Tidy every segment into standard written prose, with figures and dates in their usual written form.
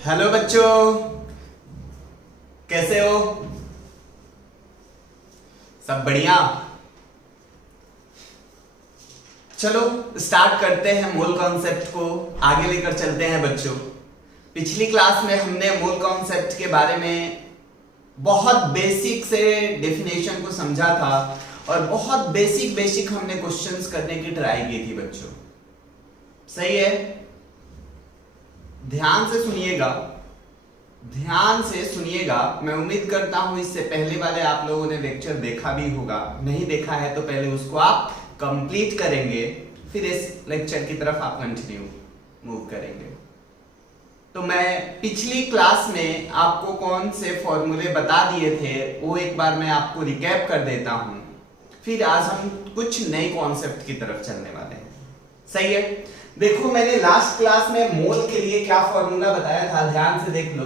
Hello बच्चों, कैसे हो? सब बढ़िया। चलो स्टार्ट करते हैं, मोल कॉन्सेप्ट को आगे लेकर चलते हैं बच्चों। पिछली क्लास में हमने मोल कॉन्सेप्ट के बारे में बहुत बेसिक से डेफिनेशन को समझा था और बहुत बेसिक हमने क्वेश्चंस करने की ट्राई की थी बच्चों। सही है? ध्यान से सुनिएगा। मैं उम्मीद करता हूं इससे पहले वाले आप लोगों ने लेक्चर देखा भी होगा। नहीं देखा है तो पहले उसको आप कंप्लीट करेंगे, फिर इस लेक्चर की तरफ आप कंटिन्यू मूव करेंगे। तो मैं पिछली क्लास में आपको कौन से फॉर्मूले बता दिए थे वो एक बार मैं आपको रिकैप कर देता हूं, फिर आज हम कुछ नए कॉन्सेप्ट की तरफ चलने वाले हैं। सही है? देखो, मैंने लास्ट क्लास में मोल के लिए क्या फॉर्मूला बताया था, ध्यान से देख लो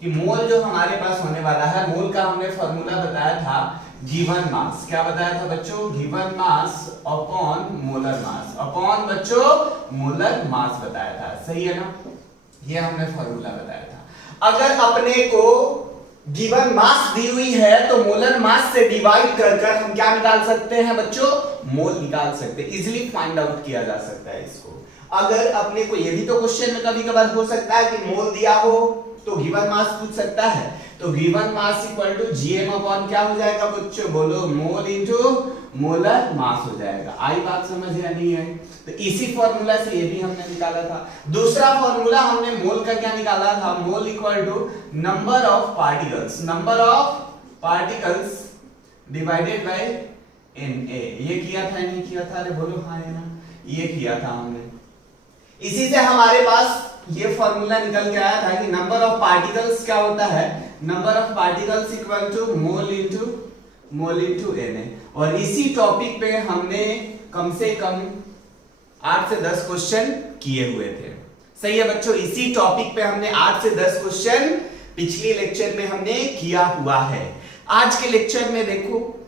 कि मोल जो हमारे पास होने वाला है, मोल का हमने फॉर्मूला बताया था गिवन मास। क्या बताया था बच्चों? Given mass upon molar mass, upon बच्चों मोलर मास बताया था। सही है ना? ये हमने फॉर्मूला बताया था। अगर अपने को गिवन मास दी हुई है तो मोलर मास से डिवाइड कर हम क्या निकाल सकते हैं बच्चों? मोल निकाल सकते हैं। इजीली फाइंड आउट किया जा सकता है इसको। अगर अपने को, ये भी तो क्वेश्चन में कभी कभार हो सकता है कि मोल दिया हो तो गिवन मास पूछ सकता है, तो given mass equal to GM upon क्या हो जाएगा बच्चों? बोलो, मोल इनटू मोलर मास हो जाएगा। आई बात समझ या नहीं है? तो इसी फॉर्मूला से ये भी हमने निकाला था। दूसरा फॉर्मूला हमने मोल का क्या निकाला था? Mole equal to number of particles divided by Na। ये किया था नहीं किया था? अरे बोलो हाँ है ना? ये किया था हमने। इसी से हमारे पास ये फॉर्मूला निकल के आया था कि नंबर ऑफ पार्टिकल्स क्या होता है? Number of particles equal to mole into Na। और इसी टॉपिक पे हमने कम से कम 8 से 10 क्वेश्चन किए हुए थे। सही है बच्चों? इसी टॉपिक पे हमने 8 से 10 क्वेश्चन पिछले लेक्चर में हमने किया हुआ है। आज के लेक्चर में देखो,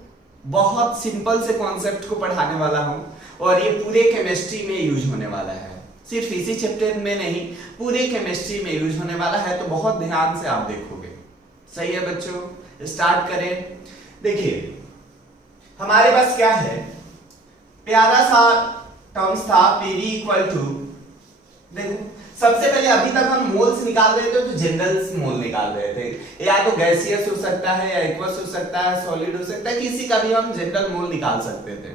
बहुत सिंपल से कॉन्सेप्ट को पढ़ाने वाला हूं और ये पूरे केमिस्ट्री में यूज होने वाला है। सिर्फ इसी चैप्टर में नहीं, पूरे केमिस्ट्री में यूज होने वाला है, तो बहुत ध्यान से आप देखोगे। सही है बच्चों? स्टार्ट करें। देखिए, हमारे पास क्या है, प्यारा सा टर्म्स था पीवी इक्वल टू, देखो सबसे पहले अभी तक हम मोल्स निकाल रहे थे तो जनरल मोल निकाल रहे थे, या तो गैसियस हो सकता है या एक्वस हो सकता है, सॉलिड हो सकता है, किसी का भी हम जनरल मोल निकाल सकते थे।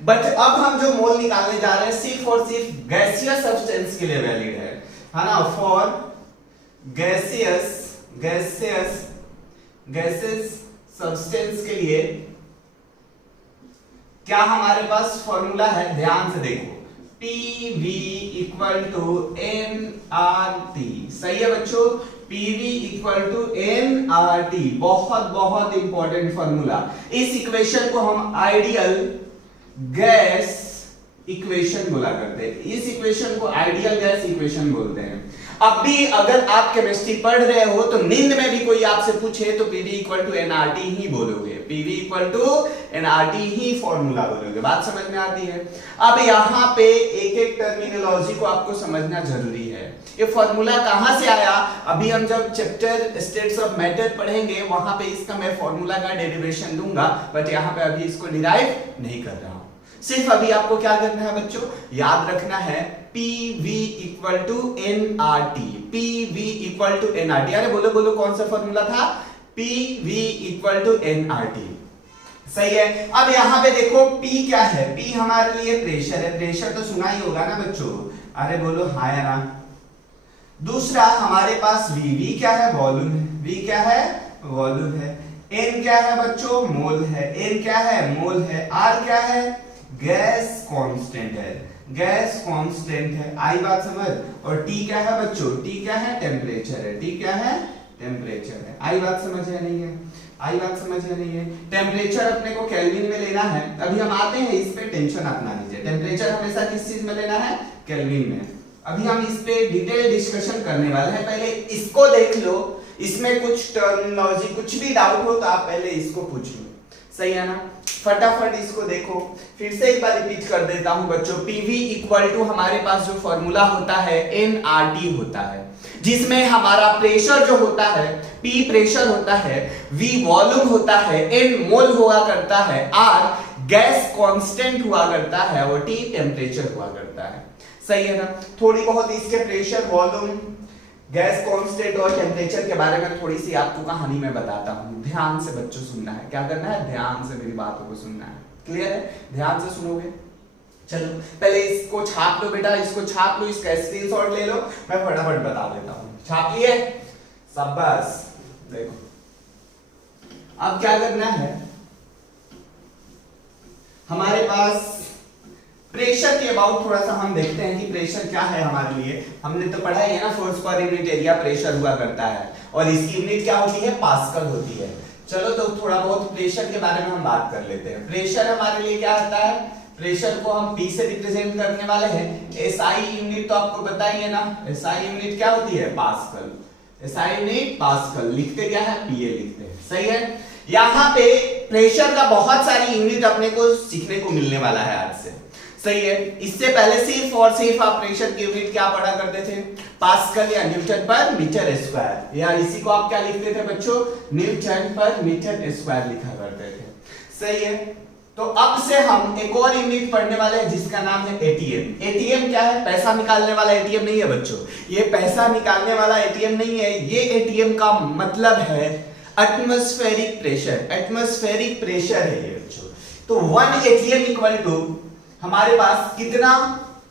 बट अब हम जो मोल निकालने जा रहे हैं सिर्फ और सिर्फ गैसियस सब्सटेंस के लिए वैलिड है ना? फॉर गैसेस सब्सटेंस के लिए क्या हमारे पास फॉर्मूला है? ध्यान से देखो, PV इक्वल टू nRT। सही है बच्चों? PV इक्वल टू nRT, बहुत इंपॉर्टेंट फॉर्मूला। इस इक्वेशन को हम आइडियल गैस इक्वेशन बोला करते हैं। इस इक्वेशन को आइडियल गैस इक्वेशन बोलते हैं। अब भी अगर आप केमिस्ट्री पढ़ रहे हो तो नींद में भी कोई आपसे पूछे तो PV इक्वल टू nRT ही बोलोगे, PV इक्वल टू nRT ही फॉर्मूला बोलोगे। बात समझ में आती है? अब यहाँ पे एक टर्मिनोलॉजी को आपको समझना जरूरी है। ये फॉर्मूला कहां से आया? अभी हम जब चैप्टर स्टेट्स ऑफ मैटर पढ़ेंगे वहां पे इसका मैं फॉर्मूला का डेरिवेशन दूंगा, बट यहाँ पे अभी इसको डिराइव नहीं कर रहा हूं। सिर्फ अभी आपको क्या करना है बच्चों? याद रखना है PV equal to nRT, PV equal to nRT। अरे बोलो कौन सा फॉर्मूला था? PV equal to nRT। सही है? अब यहाँ पे देखो P क्या है? P हमारे लिए प्रेशर है। प्रेशर तो सुना ही होगा ना बच्चों? अरे बोलो हाँ या ना? दूसरा हमारे पास V क्या है? वॉल्यूम है। V क्या है? वॉल्यूम है। N क्या है बच्चों? मोल है। N क्या है? मोल है। R क्या है? गैस कांस्टेंट है। गैस कांस्टेंट है। आई बात समझ? और T क्या है बच्चों? T क्या है? टेम्परेचर है। T क्या है? टेम्परेचर है। आई बात समझ या नहीं है? आई बात समझ या नहीं है? टेम्परेचर अपने को केल्विन में लेना है। अभी हम आते हैं इस पे, टेंशन अपना लीजिए। टेम्परेचर हमेशा किस चीज में लेना है? केल्विन में। अभी हम इस पे डिटेल डिस्कशन करने वाले हैं। पहले इसको देख लो, इसमें कुछ टर्मिनोलॉजी कुछ भी डाउट हो तो आप पहले इसको पूछ लो। सही है ना? फटाफट इसको देखो, फिर से एक बार रिपीट कर देता हूं बच्चों। PV इक्वल टू हमारे पास जो फॉर्मूला होता है nRT होता है। जिसमें हमारा प्रेशर जो होता है P प्रेशर होता है, V वॉल्यूम होता है, N मोल हुआ करता है, R गैस कांस्टेंट हुआ करता है और T टेम्परेचर हुआ करता है। सही है ना। थोड़ी बहुत इसके प्रेशर, वॉल्यूम, गैस कांस्टेंट और टेम्परेचर के बारे में थोड़ी सी आपको कहानी में बताता हूँ। ध्यान से बच्चों सुनना है। क्या करना है? ध्यान से मेरी बातों को सुनना है। क्लियर है? ध्यान से सुनोगे। चलो पहले इसको छाप लो बेटा, इसको छाप लो, इसका स्क्रीनशॉट ले लो, मैं फटाफट बता देता हूँ। छाप लिए? शाबाश। देखो अब क्या करना है, हमारे पास प्रेशर के अबाउट थोड़ा सा हम देखते हैं कि प्रेशर क्या है हमारे लिए। हमने तो पढ़ा है ना, force per unit area pressure हुआ करता है और इसकी यूनिट क्या होती है? पास्कल होती है। चलो तो थोड़ा बहुत प्रेशर के बारे में हम बात कर लेते हैं। प्रेशर हमारे लिए क्या होता है? प्रेशर को हम P से रिप्रेजेंट करने वाले हैं। SI यूनिट तो आपको पता ही है ना, SI यूनिट क्या होती है? पास्कल। SI unit pascal. लिखते क्या है? PA लिखते हैं। सही है। यहाँ पे प्रेशर का बहुत सारी यूनिट अपने को सीखने को मिलने वाला है आज से। सही है। इससे पहले सिर्फ और सिर्फ आप प्रेशर की यूनिट क्या पढ़ा करते थे? पास्कल या न्यूटन पर मीटर स्क्वायर, या इसी को आप क्या लिखते थे बच्चों? न्यूटन पर मीटर स्क्वायर लिखा करते थे। सही है। तो अब से हम एक और यूनिट पढ़ने वाले हैं जिसका नाम है एटीएम। एटीएम क्या है? पैसा निकालने वाला एटीएम नहीं है बच्चों, ये पैसा निकालने वाला एटीएम नहीं है। ये एटीएम का मतलब है एटमॉस्फेरिक प्रेशर। एटमॉस्फेरिक प्रेशर है ये बच्चों। तो 1 एटीएम इक्वल टू हमारे पास कितना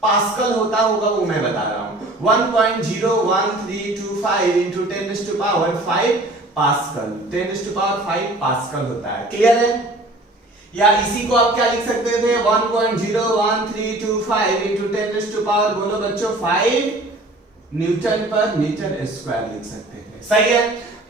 पास्कल होता होगा वो मैं बता रहा हूं। 1.01325 into 10⁵ पास्कल, 10⁵ पास्कल होता है। क्लियर है? या इसी को आप क्या लिख सकते थे? 1.01325 into 10⁵ बोलो बच्चों 5 न्यूटन पर मीटर स्क्वायर लिख सकते हैं। सही है।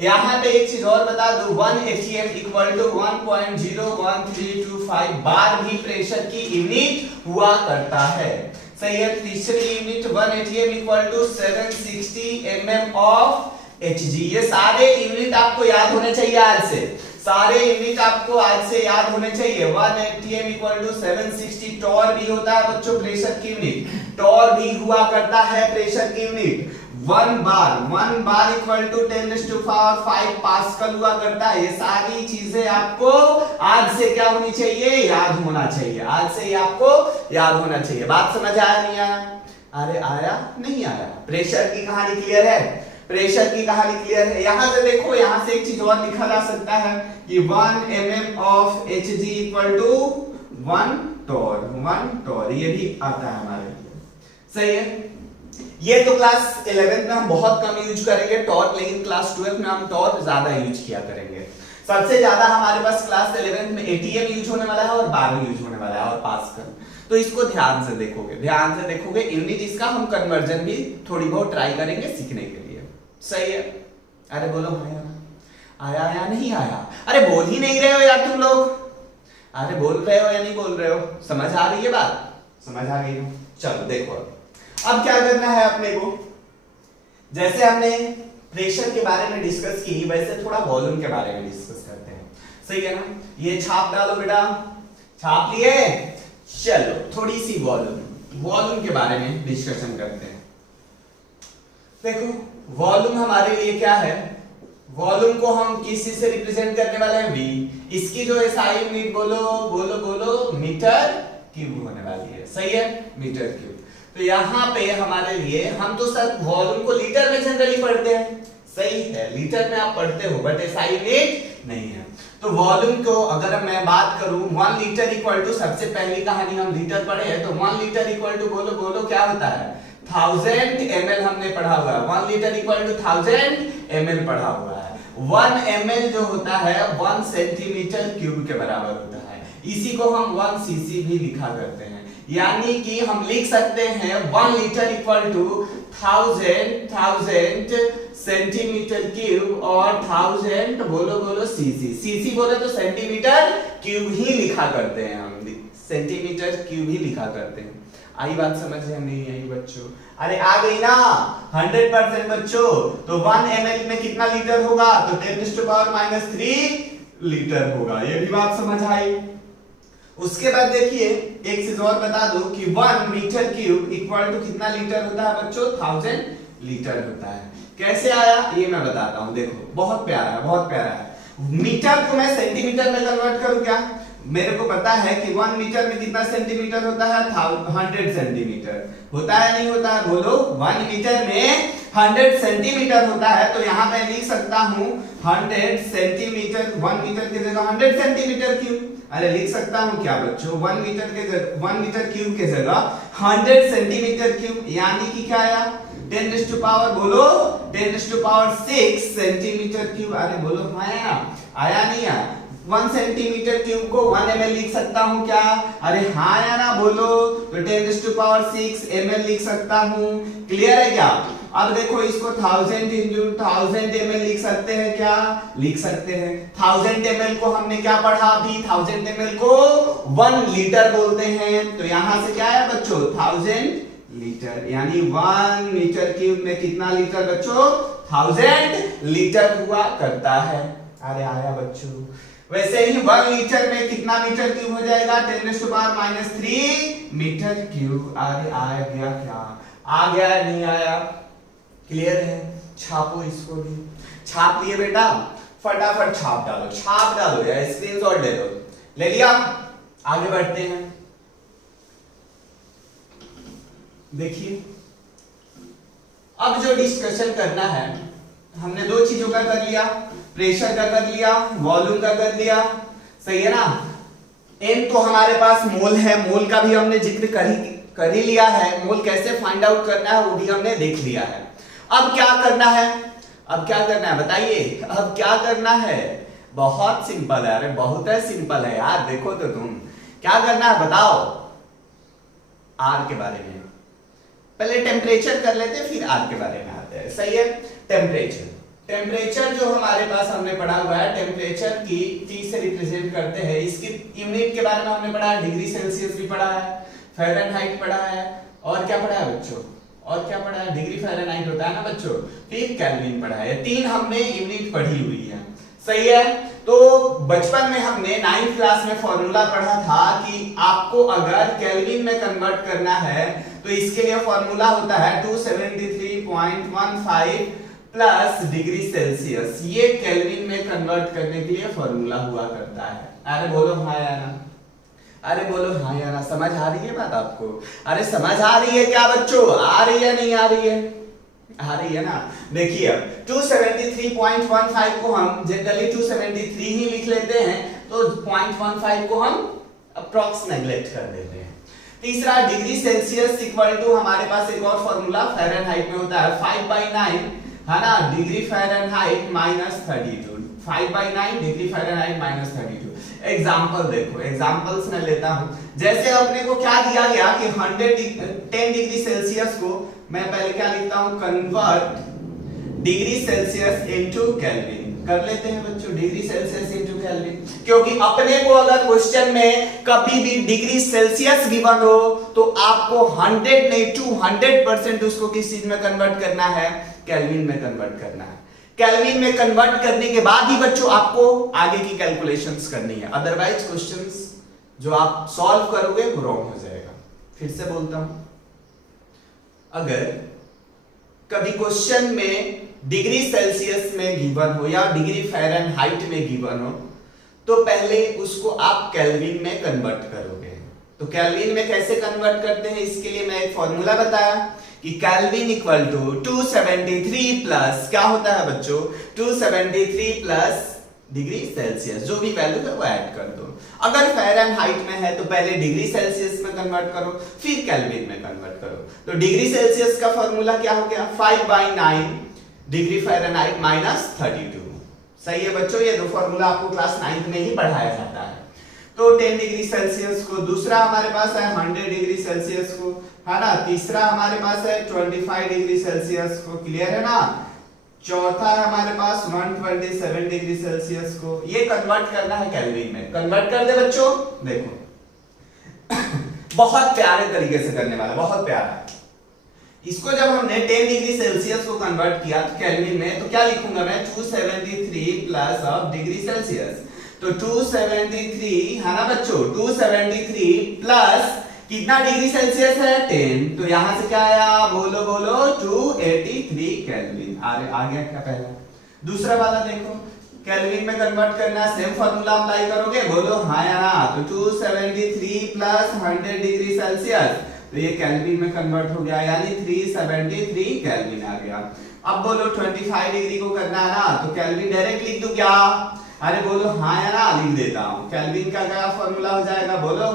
यहाँ पे एक चीज और बता दूं, 1 atm इक्वल टू 1.01325 बार भी प्रेशर की यूनिट हुआ करता है। सही है। तीसरी unit 1 atm equal to 760 mm of Hg। ये सारे यूनिट आपको याद होने चाहिए आज से। सारे यूनिट आपको आज से याद होने चाहिए। 1 atm इक्वल टू 760। टॉर भी होता है बच्चों प्रेशर की यूनिट, टॉर भी हुआ करता है प्रेशर की unit. 1 bar equal to 10⁵ pascal हुआ करता है। ये सारी चीजें आपको आज से क्या होनी चाहिए? याद होना चाहिए। आज से आपको याद होना चाहिए। बात समझ आया नहीं आया? अरे आया नहीं आया? प्रेशर की कहानी क्लियर है? प्रेशर की कहानी क्लियर है? यहां से देखो, यहां से एक चीज और लिखा जा सकता है कि 1 mm of Hg equal to 1 torr. 1 torr ये भी आता है हमारे लिए। सही है। ये तो क्लास 11th में हम बहुत कम यूज करेंगे टॉर, लेकिन क्लास 12th में हम टॉर ज्यादा यूज किया करेंगे। सबसे ज्यादा हमारे पास क्लास 11th में एटीएम यूज होने वाला है और बार यूज होने वाला है और पास्कल। तो इसको ध्यान से देखोगे, ध्यान से देखोगे। यूनिट इसका हम कन्वर्जन भी थोड़ी बहुत ट्राई करेंगे सीखने के लिए। सही है। अरे बोलो आया या नहीं आया? अरे बोल ही नहीं रहे हो यार तुम लोग। अरे बोल रहे हो या नहीं बोल रहे हो? समझ आ रही है बात? समझ आ गई? चलो देखो अब क्या करना है अपने को। जैसे हमने प्रेशर के बारे में डिस्कस की, वैसे थोड़ा वॉल्यूम के बारे में डिस्कस करते हैं। सही है ना। ये छाप डालो बेटा, छाप लिए। चलो थोड़ी सी वॉल्यूम के बारे में डिस्कशन करते हैं। देखो वॉल्यूम हमारे लिए क्या है? वॉल्यूम को हम किस चीज से रिप्रेजेंट करने वाले हैं? V। इसकी जो SI यूनिट बोलो मीटर क्यूब होने वाली है। सही है। Metre cube. तो यहाँ पे हमारे लिए, हम तो सर वॉल्यूम को लीटर में जनरली पढ़ते हैं। सही है, लीटर में आप पढ़ते हो, बट SI यूनिट नहीं है। तो वॉल्यूम को अगर मैं बात करूं, 1 लीटर इक्वल टू, सबसे पहली कहानी हम लीटर पढ़े हैं, तो 1 लीटर इक्वल टू बोलो क्या होता है? 1000 ml हमने पढ़ा हुआ है। 1 लीटर इक्वल टू 1000 ml पढ़ा हुआ है। 1 ml जो होता है 1 सेंटीमीटर क्यूब के बराबर होता है। इसी को हम 1 cc भी लिखा करते हैं। यानी कि हम लिख सकते हैं 1 litre equal to 1000 centimetre cube और 1000 बोलो सीसी बोले तो सेंटीमीटर क्यूब ही लिखा करते हैं। हम सेंटीमीटर क्यूब ही लिखा करते हैं। आई बात समझ में नहीं आई बच्चों? अरे आ गई ना 100% बच्चों। तो 1 ml में कितना लीटर होगा? तो 10⁻³ लीटर होगा। ये भी बात समझ आई। उसके बाद देखिए एक चीज और बता दो कि 1 मीटर क्यूब इक्वल टू कितना लीटर होता है बच्चों? 1000 लीटर होता है। कैसे आया ये मैं बताता हूं, देखो बहुत प्यारा है, बहुत प्यारा है। मीटर को मैं सेंटीमीटर में कन्वर्ट करूं क्या? मेरे को पता है कि 1 मीटर में कितना सेंटीमीटर होता है? 100 सेंटीमीटर होता है, नहीं होता है? बोलो 1 मीटर में 100 सेंटीमीटर होता है, तो यहाँ पे लिख सकता हूँ 100 सेंटीमीटर, 1 मीटर की जगह 100 सेंटीमीटर क्यूब। अरे लिख सकता हूँ क्या बच्चों, 1 मीटर क्यूब के जगह 100 सेंटीमीटर क्यूब, यानी कि क्या आया? 10 टू पावर, बोलो 10 टू पावर 6 सेंटीमीटर क्यूब। अरे बोलो आया, आया नहीं आया? 1 सेंटीमीटर क्यूब को 1 ml लिख सकता हूँ क्या? अरे हाँ आया ना, बोलो। तो 10 टू पावर 6 ml लिख सकता हूँ। क्लियर है क्या? अब देखो इसको 1000 into 1000 ml लिख सकते हैं क्या? लिख सकते हैं। 1000 ml को हमने क्या पढ़ा अभी? 1000 ml को 1 लीटर बोलते हैं। तो यहां से क्या है बच्चों? 1000 लीटर, यानी 1 मीटर क्यूब में कितना लीटर बच्चों? 1000 लीटर हुआ करता है। अरे आया बच्चों। वैसे ही 1 लीटर में कितना मीटर क्यूब हो जाएगा? 10 टू पावर -3 मीटर क्यूब। अरे आ गया क्या? आ गया नहीं आया? क्लियर है? छापो इसको भी। छाप लिए बेटा? फटाफट छाप डालो, छाप डालो या स्क्रीनशॉट ले लो। ले लिया? आगे बढ़ते हैं। देखिए अब जो डिस्कशन करना है, हमने 2 चीजों का कर लिया, प्रेशर का कर लिया, वॉल्यूम का कर लिया, सही है ना। n तो हमारे पास मोल है, मोल का भी हमने जिक्र कर ही लिया है। मोल कैसे फाइंड आउट करना है वो भी हमने देख लिया है। अब क्या करना है? अब क्या करना है बताइए? अब क्या करना है? बहुत सिंपल है। अरे बहुत है सिंपल है यार, देखो तो तुम क्या करना है बताओ। आर के बारे में पहले टेम्परेचर कर लेते हैं, फिर आर के बारे में आते हैं। सही है? टेम्परेचर, टेम्परेचर जो हमारे पास हमने पढ़ा हुआ है, टेम्परेचर की T से रिप्रेजेंट करते हैं। इसकी यूनिट के बारे में हमने पढ़ा है, डिग्री सेल्सियस भी पढ़ा है, फ़ारेनहाइट पढ़ा है, और क्या पढ़ा है बच्चों? और क्या पढ़ा है? डिग्री फ़ारेनहाइट होता है ना बच्चों, फिर केल्विन पढ़ा है। 3 हमने यूनिट पढ़ी हुई है। सही है? तो बचपन में हमने 9th क्लास में फॉर्मूला पढ़ा था कि आपको अगर केल्विन में कन्वर्ट करना है तो इसके लिए फॉर्मूला होता है 273.15 प्लस डिग्री सेल्सियस। ये केल्विन में कन्वर्ट करने के लिए फॉर्मूला हुआ करता है। अरे बोलो हाँ या ना? अरे बोलो हाँ या ना? समझ आ रही है बात आपको? अरे समझ आ रही है क्या बच्चों? आ रही है नहीं आ रही है? आ रही है ना। देखिए 273.15 को हम जनरली 273 ही लिख लेते हैं, तो 0.15 को हम अप्रॉक्स नेगलेक्ट कर देते हैं। तीसरा डिग्री सेल्सियस इक्वल टू हमारे पास एक और फॉर्मूला फ़ारेनहाइट में होता है 5/9 है ना, degree Fahrenheit -32, 5/9 degree Fahrenheit -32। Example देखो, एग्जांपल्स मैं लेता हूं। जैसे अपने को क्या दिया गया कि 10 डिग्री सेल्सियस को मैं पहले क्या लिखता हूं? Convert degree Celsius into kelvin. कर लेते हैं बच्चों, डिग्री सेल्सियस इनटू केल्विन, क्योंकि अपने को अगर क्वेश्चन में कभी भी डिग्री सेल्सियस गिवन हो तो आपको 100 नहीं 200% उसको किस चीज में कन्वर्ट करना है? केल्विन में कन्वर्ट करना है। केल्विन में कन्वर्ट करने के बाद ही बच्चों आपको आगे की कैलकुलेशंस करनी है, अदरवाइज क्वेश्चंस जो आप सॉल्व करोगे वो रॉन्ग हो जाएगा। फिर से बोलता हूं, अगर कभी क्वेश्चन में डिग्री सेल्सियस में गिवन हो या डिग्री फ़ारेनहाइट में गिवन हो तो पहले उसको आप केल्विन में कन्वर्ट करोगे। तो केल्विन में कैसे कन्वर्ट करते हैं इसके लिए मैं एक फॉर्मूला बताया कि केल्विन इक्वल टू 273 प्लस क्या होता है बच्चों? 273 प्लस डिग्री सेल्सियस, जो भी वैल्यू है वो ऐड कर दो। अगर फ़ारेनहाइट में है तो पहले डिग्री सेल्सियस में कन्वर्ट करो, फिर केल्विन में कन्वर्ट करो। तो डिग्री सेल्सियस का फॉर्मूला क्या हो गया? 5/9 डिग्री फ़ारेनहाइट -32। सही है बच्चों? ये दो फॉर्मूला आपको क्लास 9th में ही पढ़ाया जाता है। तो 10 डिग्री सेल्सियस को, दूसरा हमारे पास है 100 डिग्री सेल्सियस को, है ना, तीसरा हमारे पास है 25 डिग्री सेल्सियस को। क्लियर है ना? चौथा है हमारे पास 127 डिग्री सेल्सियस को। ये कन्वर्ट करना है केल्विन में। कन्वर्ट कर दे बच्चों। देखो बहुत प्यारे तरीके से करने वाला, बहुत प्यारा। इसको जब हमने 10 डिग्री सेल्सियस को कन्वर्ट किया तो केल्विन में, तो क्या लिखूंगा मैं? 273 प्लस ऑफ डिग्री सेल्सियस। तो 273 है ना बच्चों, 273 प्लस कितना डिग्री सेल्सियस है? 10। तो यहां से क्या आया? बोलो बोलो 283 केल्विन। केल्विन। आ गया क्या पहला। दूसरा वाला देखो, केल्विन में कन्वर्ट करना है, सेम फार्मूला अप्लाई करोगे, बोलो हाँ या ना। तो 273 प्लस 100 डिग्री सेल्सियस, तो ये केल्विन में कन्वर्ट हो गया, यानी 373 केल्विन आ गया। अब बोलो 25 डिग्री को करना है ना, तो केल्विन डायरेक्ट लिख दूं क्या? अरे बोलो हाँ या ना, लिख देता हूं। केल्विन का क्या फार्मूला हो जाएगा, बोलो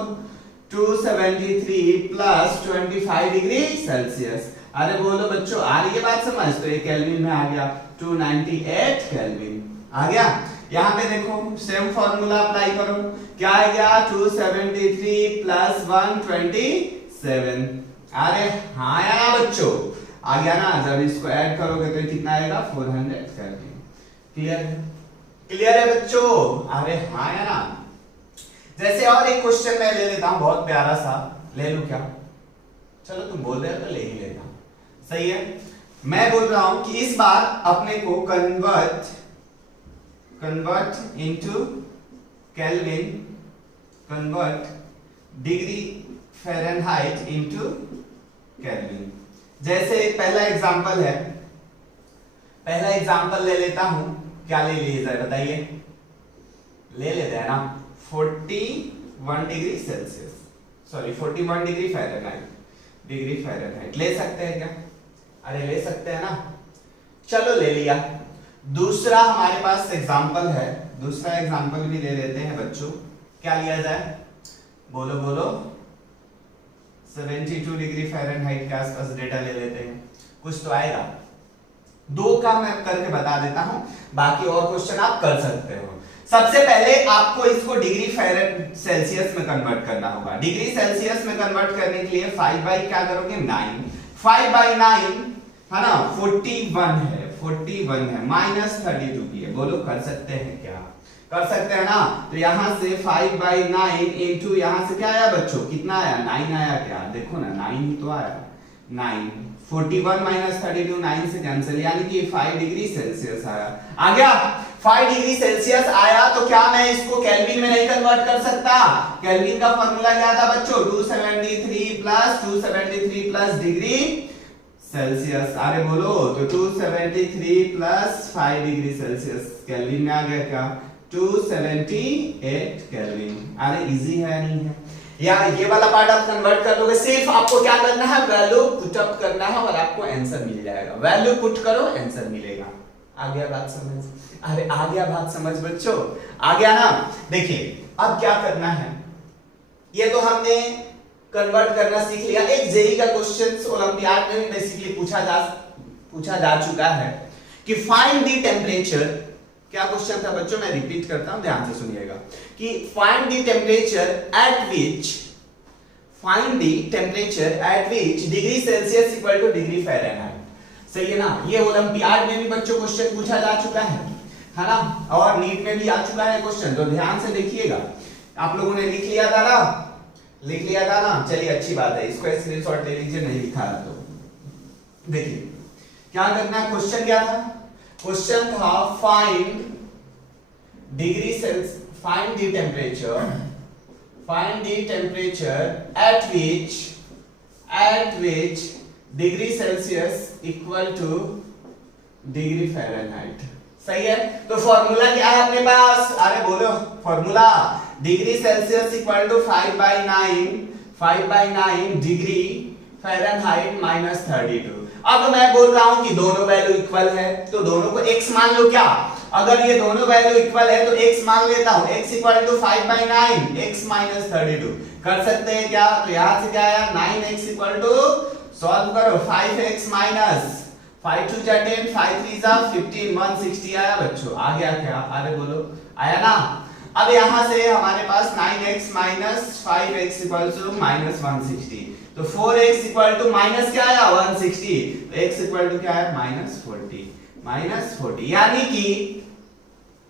273 प्लस 25 डिग्री सेल्सियस। अरे बोलो बच्चों, आ रही है बात समझ? तो ये केल्विन में आ गया 298 केल्विन आ गया। यहाँ पे देखो सेम फार्मूला अप्लाई करो, क्या आ गया? 273 प्लस 127। अरे हाँ यार बच्चों, आ गया ना। जब इसको ऐड करोगे तो कितना आएगा? 400 केल्विन। क्लियर? क्लियर है बच्चों? अरे हाँ यार ना। जैसे और एक क्वेश्चन मैं ले लेता हूं, बहुत प्यारा सा। ले लूं क्या? चलो तुम बोल रहे हो तो ले ही लेता हूं। सही है। मैं बोल रहा हूं कि इस बार अपने को convert into kelvin, convert degree Fahrenheit into kelvin. जैसे पहला एग्जांपल है, पहला एग्जांपल ले लेता हूं। क्या ले लिए जाए बताइए? ले लेते हैं ना 41 degree Celsius, sorry 41 degree Fahrenheit. ले सकते हैं क्या? अरे ले सकते हैं ना। चलो ले लिया। दूसरा हमारे पास एग्जांपल है, दूसरा एग्जांपल भी ले लेते हैं बच्चों। क्या लिया जाए? बोलो बोलो। 72 डिग्री फ़ारेनहाइट के आसपास डेटा ले लेते हैं, कुछ तो आएगा। दो का मैं करके बता देता हूं, बाकी और क्वेश्चन आप कर सकते हो। सबसे पहले आपको इसको डिग्री फ़ारेनहाइट सेल्सियस में कन्वर्ट करना होगा। डिग्री सेल्सियस में कन्वर्ट करने के लिए 5 बाई क्या करोगे? 9। 5 बाई 9 है ना 41 है, माइनस 32 की है। बोलो कर सकते हैं क्या? कर सकते हैं ना। तो यहां से 5 बाई 9 इंटू यहां से क्या आया बच्चों? कितना आया? 9 आया क्या? देखो ना 9 ही तो आया। 9 41 माइनस 32 9 से कैंसिल, यानी कि 5 डिग्री सेल्सियस आया। आ गया? 5 डिग्री सेल्सियस आया तो क्या मैं इसको केल्विन में नहीं कन्वर्ट कर सकता? केल्विन का फार्मूला क्या था बच्चों? 273 प्लस डिग्री सेल्सियस। अरे बोलो, तो 273 प्लस 5 डिग्री सेल्सियस केल्विन में आ गया क्या? 278 केल्विन। अरे इजी है नहीं है? या ये वाला पार्ट आप कन्वर्ट कर लोगे। सिर्फ आपको क्या करना है? वैल्यू पुट अप करना है और आपको आंसर मिल जाएगा। वैल्यू पुट करो, आंसर मिलेगा। आ गया बात समझ? अरे आ गया बात समझ बच्चों? आ गया ना। देखिए अब क्या करना है, ये तो हमने कन्वर्ट करना सीख लिया। एक जेई का क्वेश्चन ओलंपियाड में भी बेसिकली पूछा जा चुका है कि फाइंड द टेम्परेचर। क्या क्वेश्चन था बच्चों? मैं रिपीट करता हूं, ध्यान से सुनिएगा कि find the temperature at which degree Celsius equal two degree Fahrenheit. सही है ना। ये ओलंपियाड में भी बच्चों क्वेश्चन पूछा जा चुका है ना, और नीट में भी आ चुका है क्वेश्चन। तो ध्यान से देखिएगा। आप लोगों ने लिख लिया था ना? लिख लिया था ना? चलिए अच्छी बात है, इसको स्क्रीनशॉट ले लीजिए, नहीं लिखा है तो। देखिए क्या करना है। क्वेश्चन क्या था? क्वेश्चन था find the temperature at which degree Celsius equal two degree Fahrenheit. सही है। तो फॉर्मूला क्या है अपने पास? अरे बोलो formula. Degree Celsius equal to 5 by 9 degree Fahrenheit minus 32। अब मैं बोल रहा हूं कि दोनों वैल्यू इक्वल है, तो दोनों को x मान लो। क्या? अगर ये दोनों वैल्यू इक्वल है तो x मान लेता हूं। x equal to 5 by 9 x minus 32 कर सकते हैं क्या? तो यहां से क्या आया? 9x इक्वल टू, सॉल्व करो, 5x माइनस 5 2 जा 10 5 3 जा 15 160 आया बच्चों। आ गया क्या? अरे बोलो आया ना। अब यहां से हमारे पास 9x minus 5x equal to minus 160, तो 4x इक्वल टू माइनस क्या आया? 160, तो x इक्वल टू क्या है? माइनस 40, यानी कि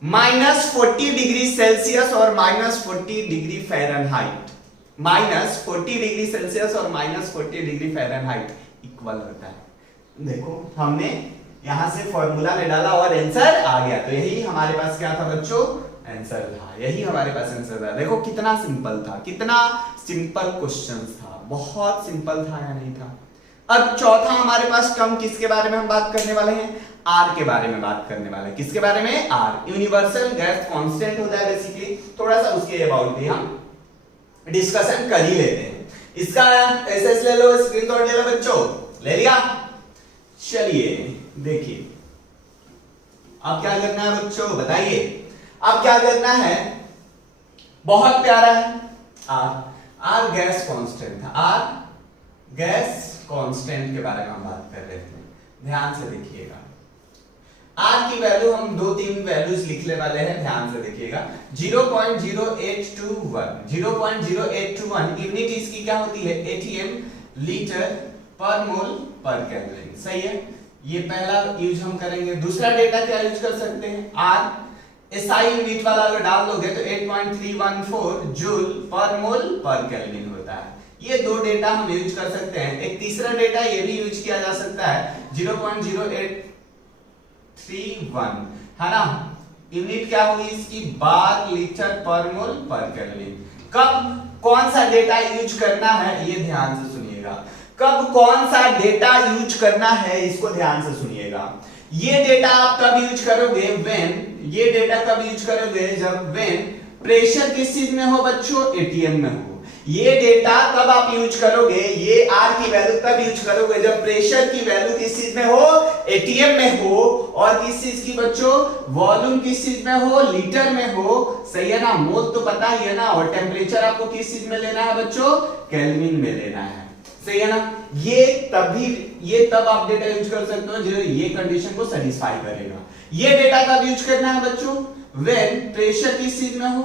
माइनस 40 डिग्री सेल्सियस और minus 40 degree Fahrenheit, minus 40 degree Celsius और माइनस 40 डिग्री फ़ारेनहाइट इक्वल होता है। देखो हमने यहां से फॉर्मूला में डाला और आंसर आ गया। तो यही हमारे पास क्या था बच्चों? आंसर था। यही हमारे पास आंसर था। देखो कितना सिंपल था, कितना सिंपल क्वेश्चन था, बहुत सिंपल था या नहीं था। अब चौथा हमारे पास टर्म किसके बारे में हम बात करने वाले हैं? आर के बारे में बात करने वाले हैं। किसके बारे में? आर, यूनिवर्सल गैस कांस्टेंट होता है बेसिकली। थोड़ा सा उसके अबाउट भी हम डिस्कशन कर ही लेते हैं। इसका एसएस ले लो, स्क्रीनशॉट ले लो बच्चों, ले लिया? चलिए देखिए अब क्या करना है बच्चों, बताइए अब क्या करना है। बहुत प्यारा है, आर गैस कांस्टेंट था, आर गैस कांस्टेंट के बारे में हम बात कर रहे थे। ध्यान से देखिएगा, आर की वैल्यू हम 2-3 वैल्यूज लिखने वाले हैं, ध्यान से देखिएगा। 0.0821 0.0821 यूनिट इसकी क्या होती है? एटीएम लीटर पर मोल पर केल्विन। सही है, ये पहला यूज हम करेंगे। दूसरा डेटा क्या यूज कर सकते हैं? आर एसआई यूनिट वाला अगर डाल दोगे तो 8.314 जूल पर मोल पर केल्विन होता है। ये दो डेटा हम यूज कर सकते हैं। एक तीसरा डेटा ये भी यूज किया जा सकता है 0.0831 है ना, यूनिट क्या होगी इसकी? बार लीटर पर मोल पर केल्विन। कब कौन सा डेटा यूज करना है ये ध्यान से सुनिएगा। कब कौन सा डेटा यूज करना है इसको ध्यान से सुनिएगा। ये डेटा आप कब यूज करोगे? ये डेटा कब यूज करोगे? जब प्रेशर किस चीज में हो बच्चों? एटीएम में हो। ये डेटा कब आप यूज करोगे? ये आर की वैल्यू तब यूज करोगे जब प्रेशर की वैल्यू किस चीज में हो? एटीएम में हो। और किस चीज की बच्चों? वॉल्यूम किस चीज में हो? लीटर में हो। सही है ना, मोल तो पता ही है ना। और टेम्परेचर आपको किस चीज में लेना है बच्चों? केल्विन में लेना है। सही है ना, ये तब आप डेटा यूज कर सकते हो जो ये कंडीशन को सेटिस्फाई करेगा। ये डेटा कब यूज करना है बच्चों? व्हेन प्रेशर किस चीज में हो?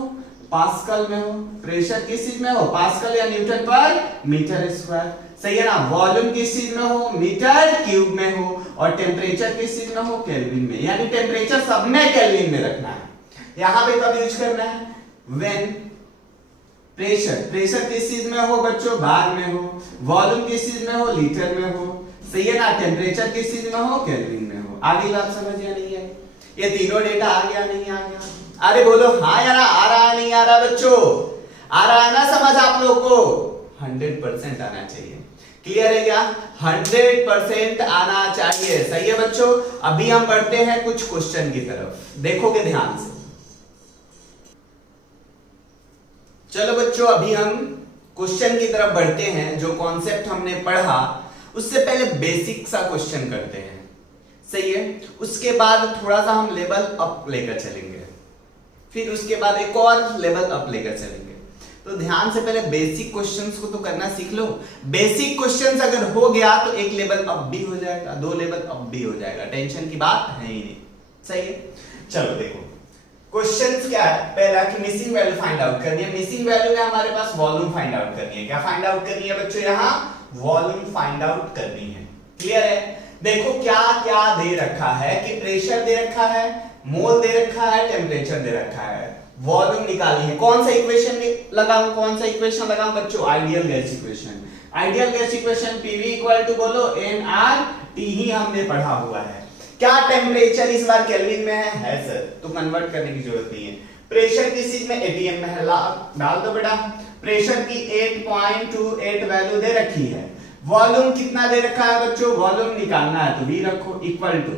पास्कल में हो। प्रेशर किस चीज में हो? पास्कल या न्यूटन पर मीटर स्क्वायर। सही है ना, वॉल्यूम किस चीज में हो? मीटर क्यूब में हो। और टेम्परेचर किस चीज में हो? केल्विन में। यानी टेम्परेचर सब में केल्विन में रखना है। यहां पे कब यूज करना है? व्हेन प्रेशर किस चीज में हो बच्चों? बार में हो। वॉल्यूम किस चीज में हो? लीटर में हो। सही है ना, टेम्परेचर किस चीज में हो? केल्विन में हो। आगे बात समझ या नहीं है? ये तीनों डेटा आ गया नहीं आ गया? अरे बोलो हाँ यार, आ रहा नहीं आ रहा बच्चों? आ रहा है ना समझ आप लोग को? 100% आना चाहिए। क्लियर है क्या? 100% आना चाहिए। सही है बच्चों, अभी हम बढ़ते हैं कुछ क्वेश्चन की तरफ, देखोगे ध्यान से। चलो बच्चों अभी हम क्वेश्चन की तरफ बढ़ते हैं। जो कॉन्सेप्ट हमने पढ़ा उससे पहले बेसिक सा क्वेश्चन करते हैं। सही है, उसके बाद थोड़ा सा हम लेवल अप लेकर चलेंगे, फिर उसके बाद एक और लेवल अप लेकर चलेंगे। तो ध्यान से पहले बेसिक क्वेश्चंस को तो करना सीख लो। बेसिक क्वेश्चंस अगर हो गया तो एक लेवल अप भी हो जाएगा, 2 लेवल अप भी हो जाएगा, टेंशन की बात है ही नहीं। सही है, चलो देखो क्वेश्चंस क्या है। पहला कि मिसिंग वैल्यू फाइंड आउट करनी है। मिसिंग वैल्यू में हमारे पास वॉल्यूम फाइंड आउट करनी है। क्या फाइंड आउट करनी है बच्चों? यहाँ वॉल्यूम फाइंड आउट करनी है। क्लियर है? देखो क्या क्या दे रखा है कि प्रेशर दे रखा है, मोल दे रखा है, टेम्परेचर दे रखा है। वॉल्यूम निकालनी है। कौन सा इक्वेशन लगाऊं? कौन सा इक्वेशन लगाऊं बच्चों? Ideal gas equation. Ideal gas equation PV equal to बोलो एनआरटी ही हमने पढ़ा हुआ है। क्या टेम्परेचर इस बार केल्विन में है सर, तो कन्वर्ट करने की जरूरत नहीं है। प्रेशर किस चीज में? एटीएम में है, डाल दो बेटा। प्रेशर की 8.28 वैल्यू दे रखी है। वॉल्यूम कितना दे रखा है बच्चों? वॉल्यूम निकालना है तो वी रखो इक्वल टू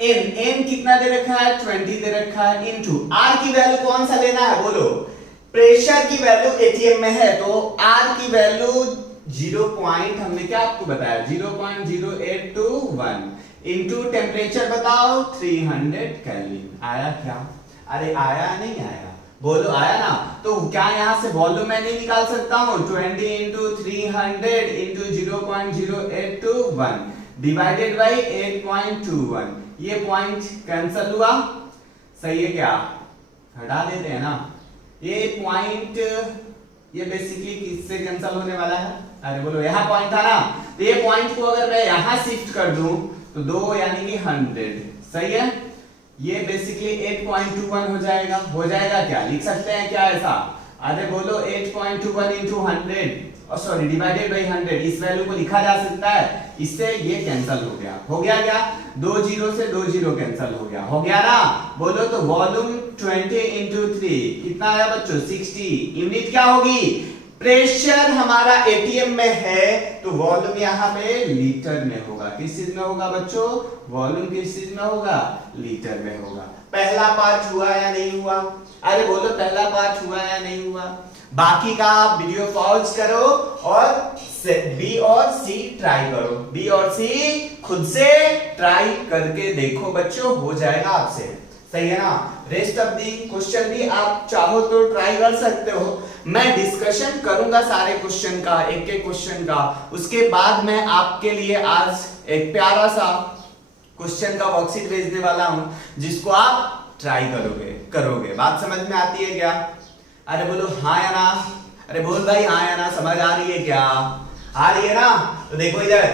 एन कितना दे रखा है? 20 दे रखा है, इनटू आर की वैल्यू कौन सा लेना है बोलो? प्रेशर की वैल्यू एटीएम में है तो आर की वैल्यू 0 पॉइंट हमने क्या आपको बताया 0.0821 इनटू टेम्परेचर बताओ 300 केल्विन। आया क्या? अरे आया नहीं आया? बोलो आया ना? तो क्या यहां से वॉल्यूम मैं नहीं निकाल सकता हूं? 20 इंटू 300 इंटू 0.0821 डिवाइडेड बाई 8.21। ये पॉइंट कैंसल हुआ। सही है क्या? हटा देते हैं ना ये पॉइंट। ये बेसिकली किससे कैंसल होने वाला है? अरे बोलो यहाँ पॉइंट था ना, तो ये पॉइंट को अगर मैं यहां शिफ्ट कर दूं तो 2 यानी कि 100। सही है, ये बेसिकली 8.21 हो जाएगा। हो जाएगा क्या? लिख सकते हैं क्या ऐसा? अरे बोलो 8.21 इंटू 100 सॉरी डिवाइडेड बाई 100। इस वैल्यू को लिखा जा सकता है, इससे ये कैंसल हो गया। हो गया क्या? 2 0 से 2 0 कैंसल हो गया। हो गया ना? बोलो तो वॉल्यूम 20 इंटू 3 कितना आया बच्चों? 60। यूनिट क्या होगी? प्रेशर हमारा एटीएम में है तो वॉल्यूम यहाँ पे लीटर में होगा। किस चीज में होगा बच्चों? वॉल्यूम किस चीज में होगा? लीटर में होगा। पहला पार्ट हुआ या नहीं हुआ? अरे बोलो पहला पार्ट हुआ या नहीं हुआ? बाकी का आप वीडियो पॉज करो और बी और सी ट्राई करो। बी और सी खुद से ट्राई करके देखो बच्चों, हो जाएगा आपसे। सही है ना? रेस्ट ऑफ दी क्वेश्चन भी आप चाहो तो ट्राई कर सकते हो। मैं डिस्कशन करूंगा सारे क्वेश्चन का, एक एक क्वेश्चन का। उसके बाद मैं आपके लिए आज एक प्यारा सा क्वेश्चन का वर्कशीट भेजने वाला हूं, जिसको आप ट्राई करोगे। बात समझ में आती है क्या? अरे बोलो हाँ या ना? अरे बोल भाई हाँ या ना, समझ आ रही है क्या? आ रही है ना? तो देखो इधर,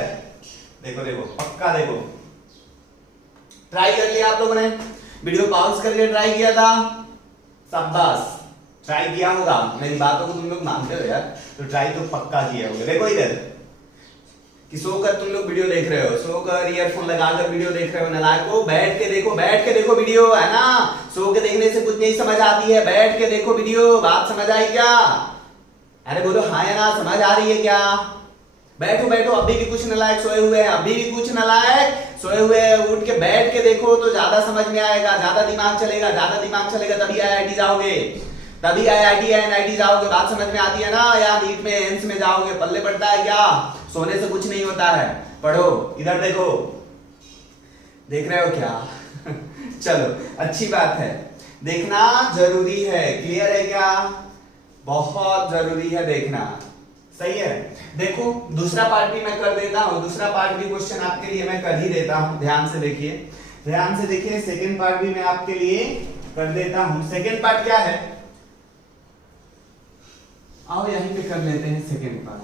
देखो पक्का देखो। ट्राई कर लिया आप लोगों ने? वीडियो पॉज करके ट्राई किया था? शाबाश, ट्राई किया होगा। मेरी बातों को तुम लोग मानते हो यार, तो ट्राई तो पक्का किया होगा। देखो इधर कि सो कर तुम लोग वीडियो देख रहे हो, सो कर ईयरफोन लगाकर वीडियो देख रहे हो। नालायकों, बैठ के देखो वीडियो, है ना? सो के देखने से कुछ नहीं समझ आती है, बैठ के देखो वीडियो। बात समझ आई क्या? अरे बोलो हाँ या ना, समझ आ रही है क्या? बैठो, अभी भी कुछ नालायक सोए हुए हैं, अभी भी कुछ नालायक सोए हुए हैं। उठ के बैठ के देखो तो ज्यादा समझ में आएगा, ज्यादा दिमाग चलेगा, तभी आईआईटी जाओगे, तभी आईआईटी एनआईटी जाओगे। बात समझ में आती है ना? या नीट में एम्स में जाओगे, पल्ले पड़ता है क्या? सोने से कुछ नहीं होता है, पढ़ो। इधर देखो, देख रहे हो क्या? चलो अच्छी बात है, देखना जरूरी है। क्लियर है क्या? बहुत जरूरी है देखना। सही है? देखो दूसरा पार्ट भी मैं कर देता हूं, दूसरा पार्ट भी क्वेश्चन आपके लिए मैं कर ही देता हूं। ध्यान से देखिए, सेकंड पार्ट भी मैं आपके लिए कर देता हूं। सेकंड पार्ट क्या है? आओ यहीं पे कर लेते हैं सेकंड पार्ट।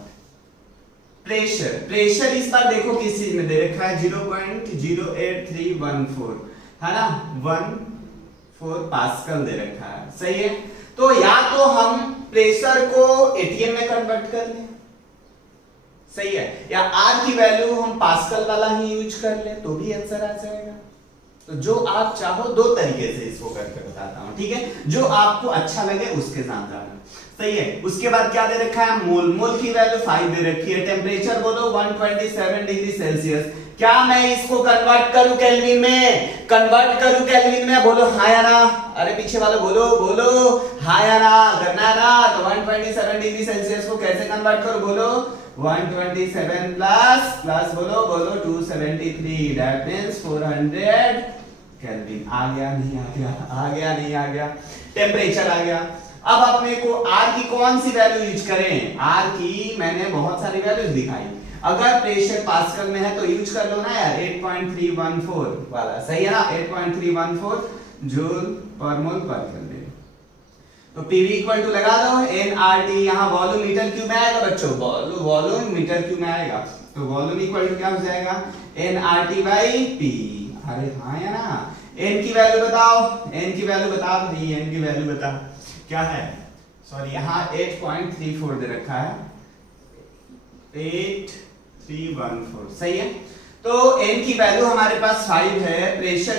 प्रेशर इस बार देखो किस चीज में दे रखा है, 0.08314, है ना? 14 पास्कल दे रखा है। सही है? तो या तो हम प्रेशर को एटीएम में कन्वर्ट कर लें, सही है, या आर की वैल्यू हम पास्कल वाला ही यूज कर ले, तो भी आंसर आ जाएगा। तो जो आप चाहो, दो तरीके से इसको करके बताता हूं, ठीक है? जो आपको अच्छा लगे उसके साथ जाना। सही है? उसके बाद क्या दे रखा है? मोल की वैल्यू 5 दे रखी है। टेम्परेचर बोलो 127 डिग्री सेल्सियस। क्या मैं इसको कन्वर्ट करूं केल्विन में? बोलो हाँ या ना? अरे पीछे वाले बोलो हाँ या ना? करना है ना? तो 127 डिग्री सेल्सियस को कैसे कन्वर्ट करो? बोलो 127 प्लस बोलो 273, दैट मींस 400 केल्विन। आ गया नहीं आ गया? टेम्परेचर आ गया। अब अपने को आर की कौन सी वैल्यू यूज करें? आर की मैंने बहुत सारी वैल्यूज दिखाई। अगर प्रेशर पास्कल में है तो यूज कर लो ना यार, 8.314 वाला। सही है ना? 8.314 जूल पर मोल पर केल्विन। तो पीवी इक्वल टू लगा दो एनआरटी। यहां वॉल्यूम मीटर क्यूब में आएगा बच्चों, वॉल्यूम मीटर क्यूब में आएगा। तो वॉल्यूम इक्वल टू क्या हो जाएगा? NRT by P. अरे हाँ या ना? एन की वैल्यू बताओ, एन की वैल्यू बता क्या है? सॉरी, यहाँ 8.34 दे रखा है, 8314। सही है? तो n की वैल्यू हमारे पास 5 है, प्रेशर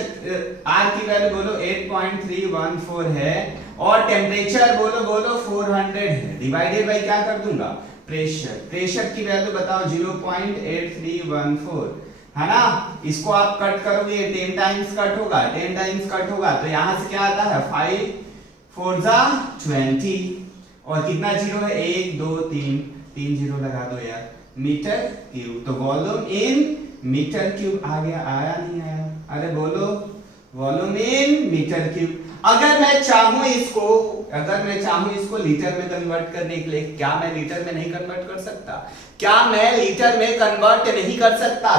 r की वैल्यू बोलो 8.314 है, और टेम्परेचर बोलो 400 है। डिवाइडेड बाय क्या कर दूंगा? प्रेशर की वैल्यू बताओ 0.8314, है ना? इसको आप कट करोगे 10 टाइम्स कट होगा, तो यहां से क्या आता है? 5 4 20, और कितना जीरो है? 1 2 3 जीरो लगा दो यार, मीटर क्यूब। तो वॉल्यूम इन मीटर क्यूब आ गया, आया नहीं आया? अरे बोलो वॉल्यूम इन मीटर क्यूब। अगर मैं चाहूं इसको लीटर में कन्वर्ट करने के लिए, क्या मैं लीटर में नहीं कन्वर्ट कर सकता?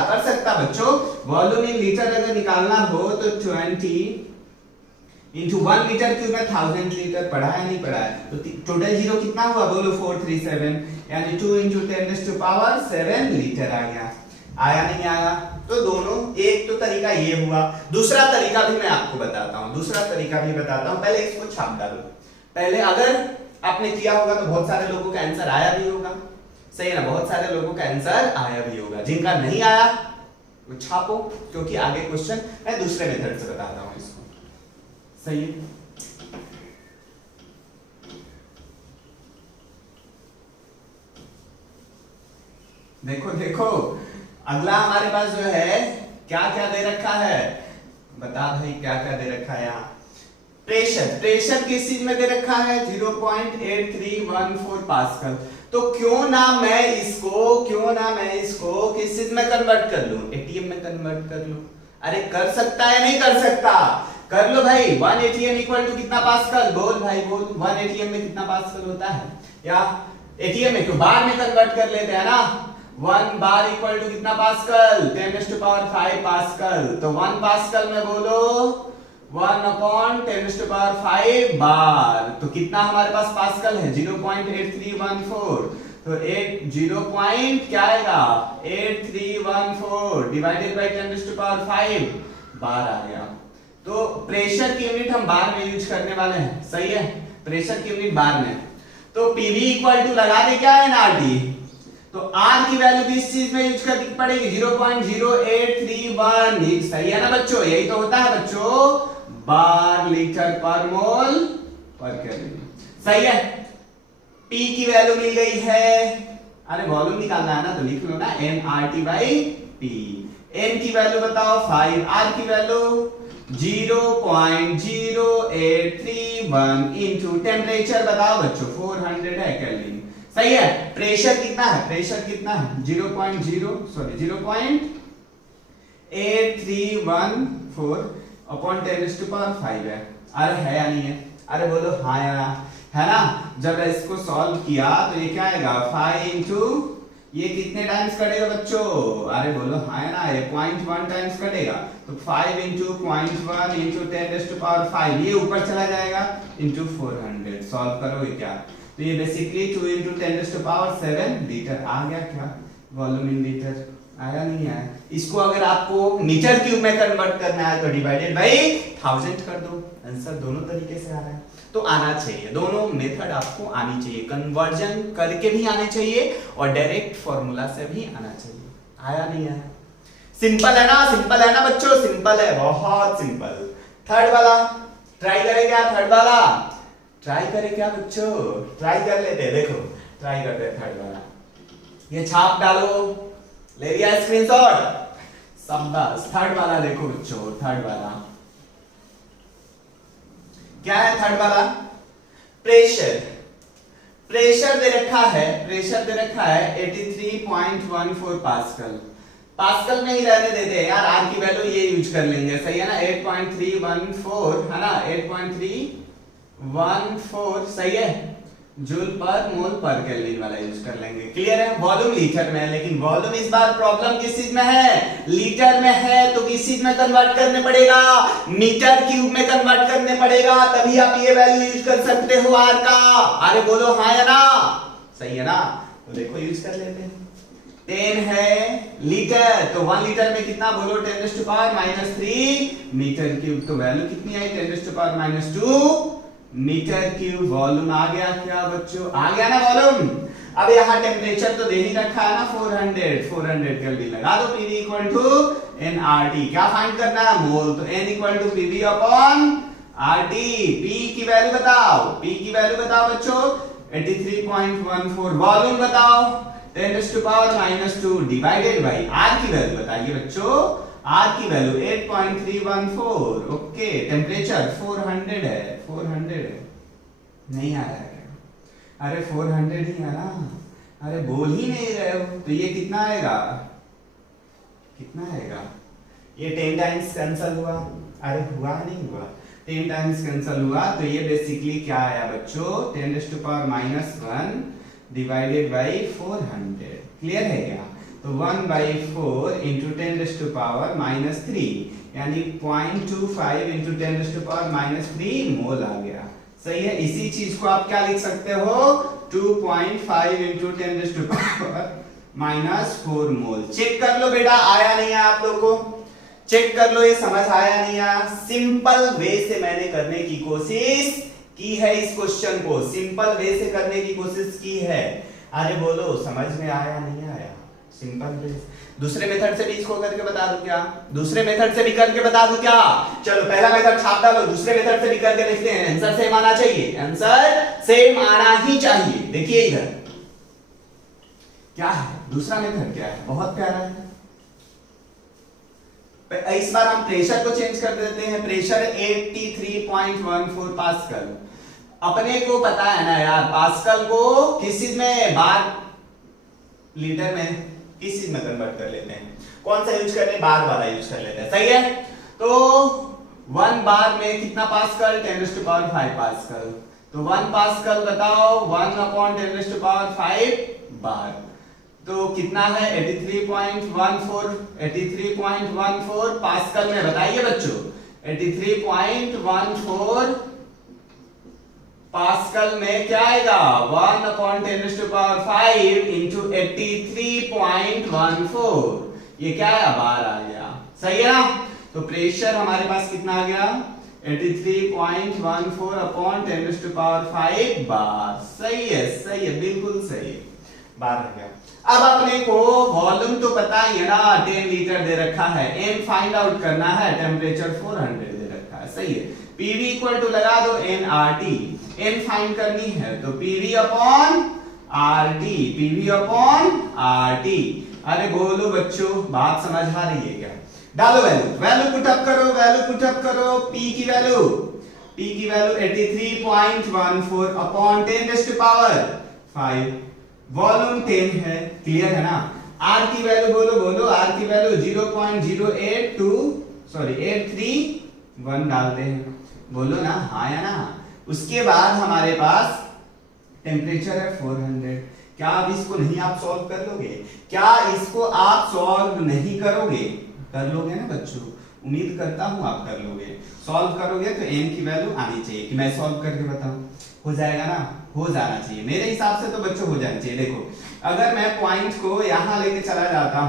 कर सकता बच्चों। वॉल्यूम इन लीटर अगर निकालना हो तो 20 इंटू 1 मीटर क्यूब में 1000 लीटर। पढ़ा है नहीं पढ़ा है? तो टोटल जीरो कितना हुआ? बोलो 437, यानी 2 इंटू 10⁻⁷ लीटर आ गया। आया नहीं आया? तो दोनों, एक तो तरीका ये हुआ, दूसरा तरीका भी मैं आपको बताता हूं। पहले इसको छाप डालो। पहले अगर आपने किया होगा तो बहुत सारे लोगों का आंसर आया भी होगा। सही है ना? बहुत सारे लोगों का आंसर आया भी होगा। जिनका नहीं आया वो छापो, क्योंकि आगे क्वेश्चन मैं दूसरे मेथड से बताता हूं इसको। सही है? 1 देखो देखो, अगला हमारे पास जो है क्या क्या दे रखा है, बता भाई क्या क्या दे रखा है यहाँ। प्रेशर, प्रेशर किस चीज में दे रखा है 0.8314 पास्कल। तो क्यों ना मैं इसको किस चीज में कन्वर्ट कर लूं, एटीएम में कन्वर्ट कर लूं। अरे कर सकता है नहीं कर सकता, कर लो भाई। 1 एटीएम इक्वल टू कितना पास्कल, बोल भाई बोल। 1 एटीएम में कितना पास्कल होता है, या एटीएम में क्यों बार में कन्वर्ट कर लेते हैं ना। 1 बार इक्वल टू कितना पास्कल, 10⁵ पास्कल। तो 1 पास्कल में बोलो 1/10⁵ बार। तो कितना हमारे पास पास्कल है 0.8314। तो 0. क्या आएगा 8314 डिवाइडेड बाय 10⁵ बार आ गया। तो प्रेशर की यूनिट हम बार में यूज करने वाले हैं, सही है, प्रेशर की यूनिट बार में। तो पीवी इक्वल टू लगा दे क्या है एनआरटी। तो आर की वैल्यू भी इस चीज में यूज करनी पड़ेगी 0.0831। सही है ना बच्चों, यही तो होता है बच्चों, बार लीटर पर मोल पर केल्विन। सही है। पी की वैल्यू मिल गई है, अरे वॉल्यूम निकालना है ना तो लिख लो ना nRT बाई पी। n की वैल्यू बताओ 5, r की वैल्यू 0.0831 इंटू टेम्परेचर बताओ बच्चों 400 है केल्विन। सही है। प्रेशर कितना है, प्रेशर कितना है 0.8314 अपॉन 10⁵ है। अरे है या नहीं है, अरे बोलो हाँ या है ना। जब इसको सॉल्व किया तो ये क्या आएगा 5 इंटू ये कितने टाइम्स कटेगा बच्चों, अरे बोलो हाँ या ना, ये 0.1 टाइम्स कटेगा। तो 5 इंटू 0.1 इंटू 10⁵, ये ऊपर चला जाएगा इंटू 400। सॉल्व करोगे क्या, तो ये बेसिकली 2 इंटू 10⁷7 लीटर आ गया। क्या वॉल्यूम इन लीटर आया नहीं आया। इसको अगर आपको मीटर क्यूब में कन्वर्ट करना है तो डिवाइडेड बाई 1000 कर दो, आंसर दोनों तरीके से आ रहा है। तो आना चाहिए, दोनों मेथड आपको आनी चाहिए, कन्वर्जन करके भी आने चाहिए और डायरेक्ट फॉर्मूला से भी आना चाहिए। आया नहीं आया, सिंपल है ना, सिंपल है ना बच्चों, सिंपल है, बहुत सिंपल। थर्ड वाला ट्राई करें क्या, थर्ड वाला ट्राई करें क्या बच्चों, ट्राई कर लेते हैं, देखो ट्राई करते हैं थर्ड वाला। ये छाप डालो, ले लिया स्क्रीनशॉट, शाबाश। थर्ड वाला देखो बच्चों, थर्ड वाला क्या है, थर्ड वाला प्रेशर, प्रेशर दे रखा है, प्रेशर दे रखा है 83.14 पास्कल। पास्कल में ही रहने देते हैं यार, आर की वैल्यू ये यूज कर लेंगे, सही है ना, 8.314 है ना, 8.314 सही है, जूल पर मोल पर केल्विन वाला यूज कर लेंगे। क्लियर है। वॉल्यूम लीटर में है, लेकिन वॉल्यूम इस बार प्रॉब्लम किस चीज में है, लीटर में है, तो किस चीज में कन्वर्ट करने पड़ेगा, मीटर क्यूब में कन्वर्ट करने पड़ेगा, तभी आप ये वैल्यू यूज कर सकते हो आर का। अरे बोलो हाँ या ना, सही है ना। तो देखो यूज कर लेते हैं। 10 है लीटर, तो 1 लीटर में कितना बोलो 10⁻³ मीटर क्यूब। तो वैल्यू कितनी आई 10⁻² मीटर क्यूब। वॉल्यूम आ गया क्या बच्चों, आ गया ना वॉल्यूम। अब यहाँ टेम्परेचर तो दे ही रखा है ना 400 केल्विन लगा दो। पीवी इक्वल टू nRT, क्या फाइंड करना है मोल, तो n equal to PV upon RT। P की वैल्यू बताओ, पी की वैल्यू बताओ बच्चों 83.14। वॉल्यूम बताओ 10⁻² डिवाइडेड बाई आर की वैल्यू बताइए बच्चों, आर की वैल्यू 8.314। ओके, टेम्परेचर 400 है, 400 है, नहीं आ रहा है, अरे 400 ही है ना, अरे बोल ही नहीं रहे हो। तो ये कितना आएगा, कितना आएगा, ये 10 टाइम्स कैंसिल हुआ, अरे हुआ नहीं हुआ, 10 टाइम्स कैंसिल हुआ। तो ये बेसिकली क्या आया बच्चों 10⁻⁻1 डिवाइडेड बाई 400। क्लियर है क्या। तो 1/4 इंटू 10⁻³ यानी 0.25 इंटू 10⁻³ मोल आ गया। सही है। इसी चीज को आप क्या लिख सकते हो 2.5 इंटू 10⁻⁻4 मोल। चेक कर लो बेटा, आया नहीं है आप लोग को, चेक कर लो, ये समझ आया नहीं आया। सिंपल वे से मैंने करने की कोशिश की है, इस क्वेश्चन को सिंपल वे से करने की कोशिश की है। अरे बोलो समझ में आया नहीं आया, सिंपल वे। दूसरे मेथड से भी इसको करके बता दूं क्या, दूसरे मेथड से भी करके बता दूं क्या। चलो पहला मेथड छाप डालो, दूसरे मेथड से भी करके देखते हैं। आंसर सेम आना चाहिए, आंसर सेम आना ही चाहिए। देखिए इधर क्या है दूसरा मेथड, क्या है, बहुत प्यारा है। इस बार हम प्रेशर को चेंज कर देते हैं। Pressure 83.14 pascal. अपने को पता है ना यार, पास्कल को किस चीज में, बार लीटर में, किस चीज में कन्वर्ट कर लेते हैं, कौन सा यूज कर रहे हैं, बार वाला यूज कर लेते हैं, सही है। तो 1 बार में कितना पास्कल, 10⁵ पास्कल। तो 1 पास्कल बताओ, 1/10⁵ बार, तो कितना है 83.14 पास्कल में, बताइए बच्चों 83.14 पास्कल में क्या आएगा, 1/10⁵ इंटू 83.14, ये क्या है, बार आ गया, सही है ना। तो प्रेशर हमारे पास कितना आ गया, 83.14/10⁵ बार, सही है, बिल्कुल सही है, बार आ गया। अब अपने को वॉल्यूम तो पता ही है ना, 10 लीटर दे रखा है, एम फाइंड आउट करना है, टेम्परेचर 400 दे रखा है, सही है। पीवी इक्वल टू लगा दो एनआरटी, एन फाइंड करनी है तो PV upon RT, PV upon RT. अरे बोलो बच्चों, बात समझ आ रही है क्या, डालो वैल्यू पुटअप करो, पी की वैल्यू 83.14 अपॉन 10⁵, वॉल्यूम 10 है, क्लियर है ना। आर की वैल्यू बोलो, आर की वैल्यू 0.0831 डालते हैं, बोलो ना, हाँ या ना। उसके बाद हमारे पास टेम्परेचर है 400। क्या आप इसको नहीं आप सॉल्व कर लोगे, क्या इसको आप सॉल्व नहीं करोगे, कर लोगे ना बच्चों, उम्मीद करता हूं आप कर लोगे। सॉल्व करोगे तो एम की वैल्यू आनी चाहिए, कि मैं सॉल्व करके बताऊं, हो जाएगा ना, हो जाना चाहिए मेरे हिसाब से तो बच्चों, हो जाना चाहिए। देखो अगर मैं पॉइंट को यहां लेके चला जाता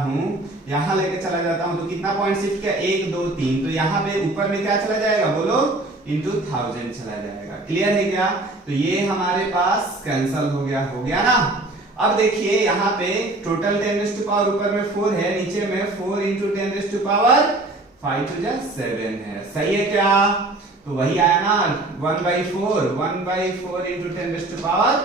हूं तो कितना पॉइंट शिफ्ट किया, 1 2 3, तो यहां पे ऊपर में क्या चला जाएगा, बोलो इंटू 1000 चला जाएगा, क्लियर है क्या। तो ये हमारे पास कैंसल हो गया ना। अब देखिए यहाँ पे टोटल 10⁵ ऊपर में 4 है, नीचे में 4 इंटू 10⁵ 7 है, सही है क्या। तो वही आया ना 1/4 इंटू 10⁻³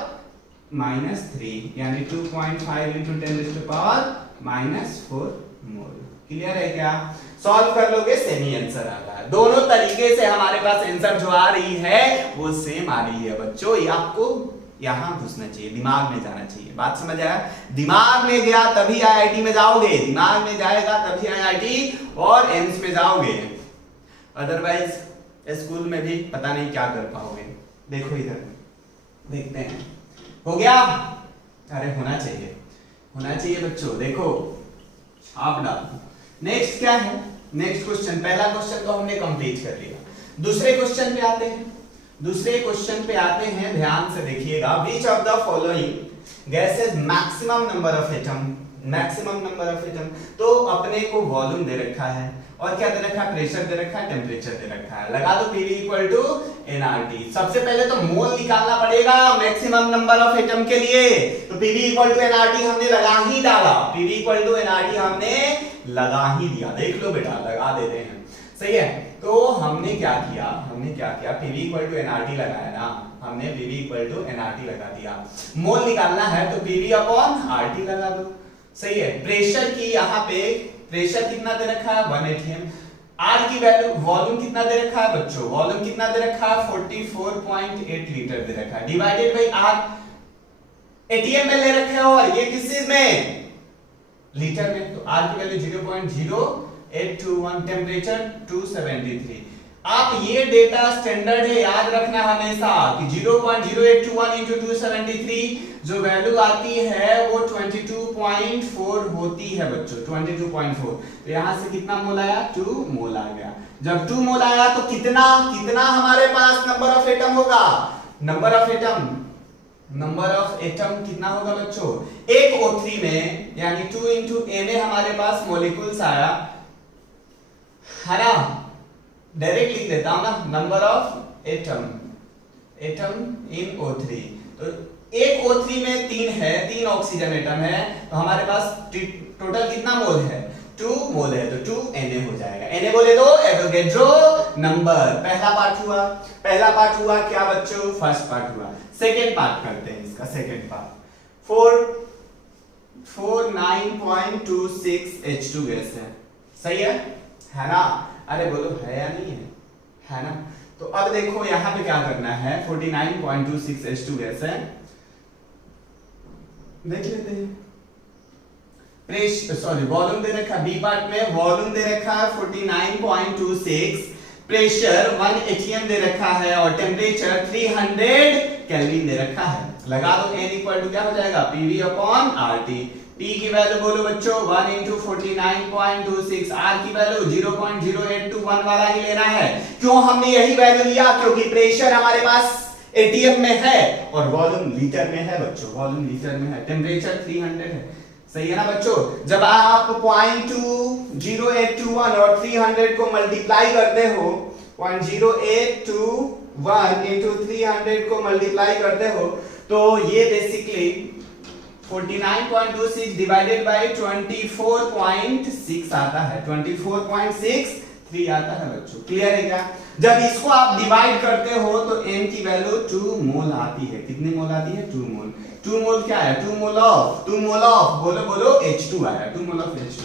यानी 2.5 इंटू 10⁻⁻4 मोल, क्लियर है क्या। सॉल्व कर लोगे सेम ही आंसर आ रहा है, दोनों तरीके से हमारे पास आंसर जो आ रही है वो सेम आ रही है बच्चों। ये आपको यहां घुसना चाहिए, दिमाग में जाना चाहिए, बात समझ आया। दिमाग में गया तभी आईआईटी में जाओगे, दिमाग में जाएगा तभी आईआईटी और एम्स में जाओगे, अदरवाइज स्कूल में भी पता नहीं क्या कर पाओगे। देखो इधर देखते हैं, हो गया, अरे होना चाहिए बच्चों, देखो आप डालो। नेक्स्ट क्या है, नेक्स्ट क्वेश्चन, पहला क्वेश्चन तो हमने कंप्लीट कर लिया। दूसरे क्वेश्चन पे आते हैं, ध्यान से देखिएगा। Which of the following gases maximum number of atom, तो अपने को वॉल्यूम दे रखा है और क्या दे रखा है, प्रेशर दे रखा है, टेम्परेचर दे रखा है, लगा दो पीवी इक्वल टू एनआरटी। सबसे पहले तो मोल निकालना पड़ेगा मैक्सिमम नंबर ऑफ एटम के लिए, तो पीवी इक्वल टू एनआरटी हमने लगा ही डाला, पीवी इक्वल टू एनआरटी हमने लगा ही दिया, देख लो बेटा लगा देते हैं, सही है। तो हमने क्या किया, पीवी इक्वल टू एनआरटी लगाया ना, हमने पीवी इक्वल टू एनआरटी लगा दिया। मोल निकालना है तो पीवी अपॉन आरटी लगा दो, सही है। प्रेशर की यहाँ पे प्रेशर कितना दे रखा है 1 atm, आर की वैल्यू, वॉल्यूम कितना दे रखा है बच्चों, वॉल्यूम कितना दे रखा है 44.8 लीटर दे रखा है, डिवाइडेड बाई आर, एटीएम में ले रखे हो और ये किस चीज में, लीटर में, तो आर की वैल्यू 0.0821, टेम्परेचर 273। आप ये डेटा स्टैंडर्ड है, याद रखना हमेशा कि 0.0821 into 273 जो वैल्यू आती है वो 22.4 होती है बच्चों, 22.4। तो यहां से कितना मोल आया, 2 मोल आ गया। जब 2 मोल आया तो कितना हमारे पास नंबर ऑफ एटम होगा, नंबर ऑफ एटम कितना होगा बच्चों, एक O3 में, यानी 2 into Na हमारे पास मॉलिक्यूल्स आया है ना, डायरेक्ट लिख देता हूं ना, number of atom in O3। तो एक O3 में 3 ऑक्सीजन एटम है, तो हमारे पास टोटल कितना मोल है, 2 मोल है, तो 2 Na हो जाएगा। Na बोले तो एवोगैड्रो नंबर। पहला पार्ट हुआ क्या बच्चों, फर्स्ट पार्ट हुआ। सेकेंड पार्ट करते हैं इसका, सेकेंड पार्ट 49.26 H2 गैस है। सही है ना? अरे बोलो है या नहीं है ना? तो अब देखो यहां पे क्या करना है, 49.26 H2 गैस है, देख लेते हैं। वॉल्यूम दे रखा है बी पार्ट में, वॉल्यूम दे रखा है 49.26, प्रेशर 1 atm दे रखा है और टेम्परेचर 300 केल्विन दे रखा है। लगा दो n इक्वल टू क्या हो जाएगा, pv अपॉन RT। P की वैल्यू बोलो बच्चों 1 into 49.26, R की वैल्यू 0.0821 वाला ही लेना है। क्यों हमने यही वैल्यू लिया, क्योंकि प्रेशर हमारे पास एटीएम में है और वॉल्यूम लीटर में है बच्चों, वॉल्यूम लीटर में है, टेम्परेचर 300 है। सही है ना बच्चों? जब आप 0.0821 और 300 को मल्टीप्लाई करते हो, 0.0821 into 300 को मल्टीप्लाई करते हो, तो ये बेसिकली 49.26 डिवाइडेड बाय 24.6 आता है, 24.63 आता है बच्चों। क्लियर है क्या? जब इसको आप डिवाइड करते हो तो n की वैल्यू 2 मोल आती है। कितनी मोल आती है? 2 मोल। 2 मोल क्या है? 2 मोल ऑफ बोलो बोलो H2 आया, 2 मोल ऑफ H2।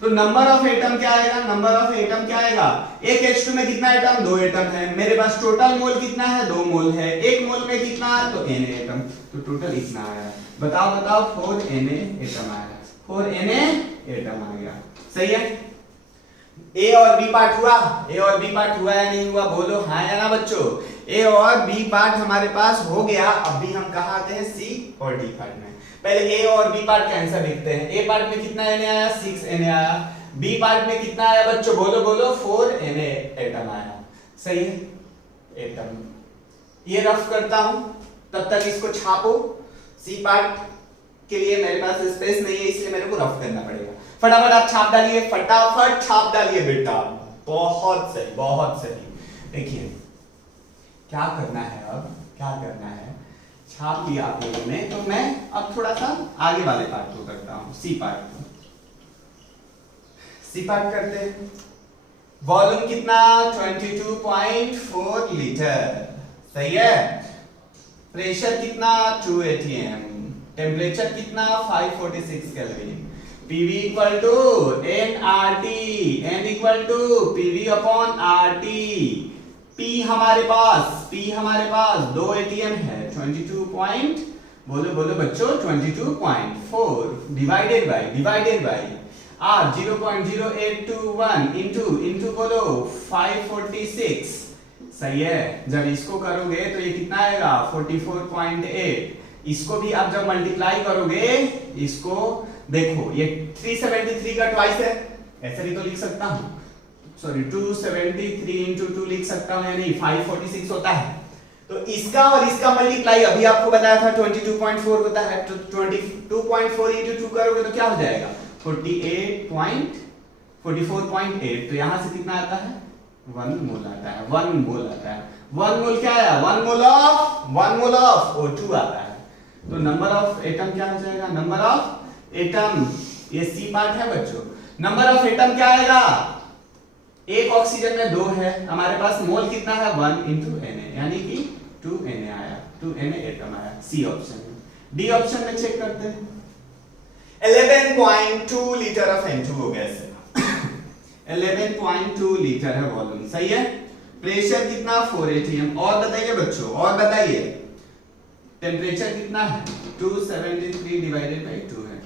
तो नंबर ऑफ एटम क्या आएगा? नंबर ऑफ एटम क्या आएगा? एक H2 में कितना एटम? 2 एटम है। मेरे पास टोटल मोल कितना है? 2 मोल है। एक मोल में कितना है? तो Na एटम, तो टोटल इतना आया। बताओ 4 Na एटम आया, 4 Na एटम आ गया। सही है? ए और बी पार्ट हुआ, ए और बी पार्ट हुआ या नहीं हुआ? बोलो हाँ या ना बच्चों? ए और बी पार्ट हमारे पास हो गया। अभी हम कहाँ आते हैं? सी और डी पार्ट में। पहले ए और बी पार्ट का आंसर लिखते हैं। ए पार्ट में कितना Na आया? 6 Na आया। बी पार्ट में कितना आया बच्चों? बोलो बोलो 4 Na एटम आया। सही है? एटम ये रफ करता हूं, तब तक इसको छापो। सी पार्ट के लिए मेरे पास स्पेस नहीं है, इसलिए मेरे को रफ करना पड़ेगा। फटाफट आप छाप डालिए, फटाफट छाप डालिए बेटा। बहुत सही, बहुत सही। देखिए क्या करना है, अब क्या करना है, छाप लिया आप लोगों ने, तो मैं अब थोड़ा सा आगे वाले पार्ट को करता हूं, सी पार्ट को। सी पार्ट करते हैं। वॉल्यूम कितना? 22.4 लीटर। सही है? प्रेशर कितना? 2 atm। टेम्परेचर कितना? 546 kelvin. PV equal to nRT, n equal to PV upon RT। P हमारे पास 2 atm है, 22 बोलो बोलो बच्चों 22.4 डिवाइडेड बाय R 0.0821 इंटू बोलो 546। सही है? जब इसको करोगे तो ये कितना आएगा? 44.8। इसको भी आप जब मल्टीप्लाई करोगे, इसको देखो ये 373 का ट्वाइस है, ऐसे भी तो लिख सकता हूं। सॉरी 273 इंटू 2 लिख सकता हूं, यानी 546 होता है। तो इसका और इसका मल्टीप्लाई अभी आपको बताया था 22.4 होता है, तो 22.4 इंटू 2 करोगे तो क्या हो जाएगा? 44.8। तो यहां से कितना आता है? 1 मोल आता है, 1 मोल आता है। 1 मोल क्या आया? 1 मोल ऑफ O2 आता है। तो नंबर ऑफ एटम क्या हो जाएगा? नंबर ऑफ एटम, ये सी पार्ट है बच्चों। नंबर ऑफ एटम क्या आएगा? एक ऑक्सीजन में 2 है, हमारे पास मोल कितना है? 1 into Na, यानी कि 2 Na आया, 2 Na एटम आया। सी ऑप्शन में। डी ऑप्शन में चेक करते हैं। 11.2 लीटर ऑफ N2O गैस है। 11.2 लीटर है वॉल्यूम। सही है? प्रेशर कितना? 4 atm। और बताइए बच्चों, और बताइए टेम्परेचर कितना है? 273 डिवाइडेड बाय 2 है।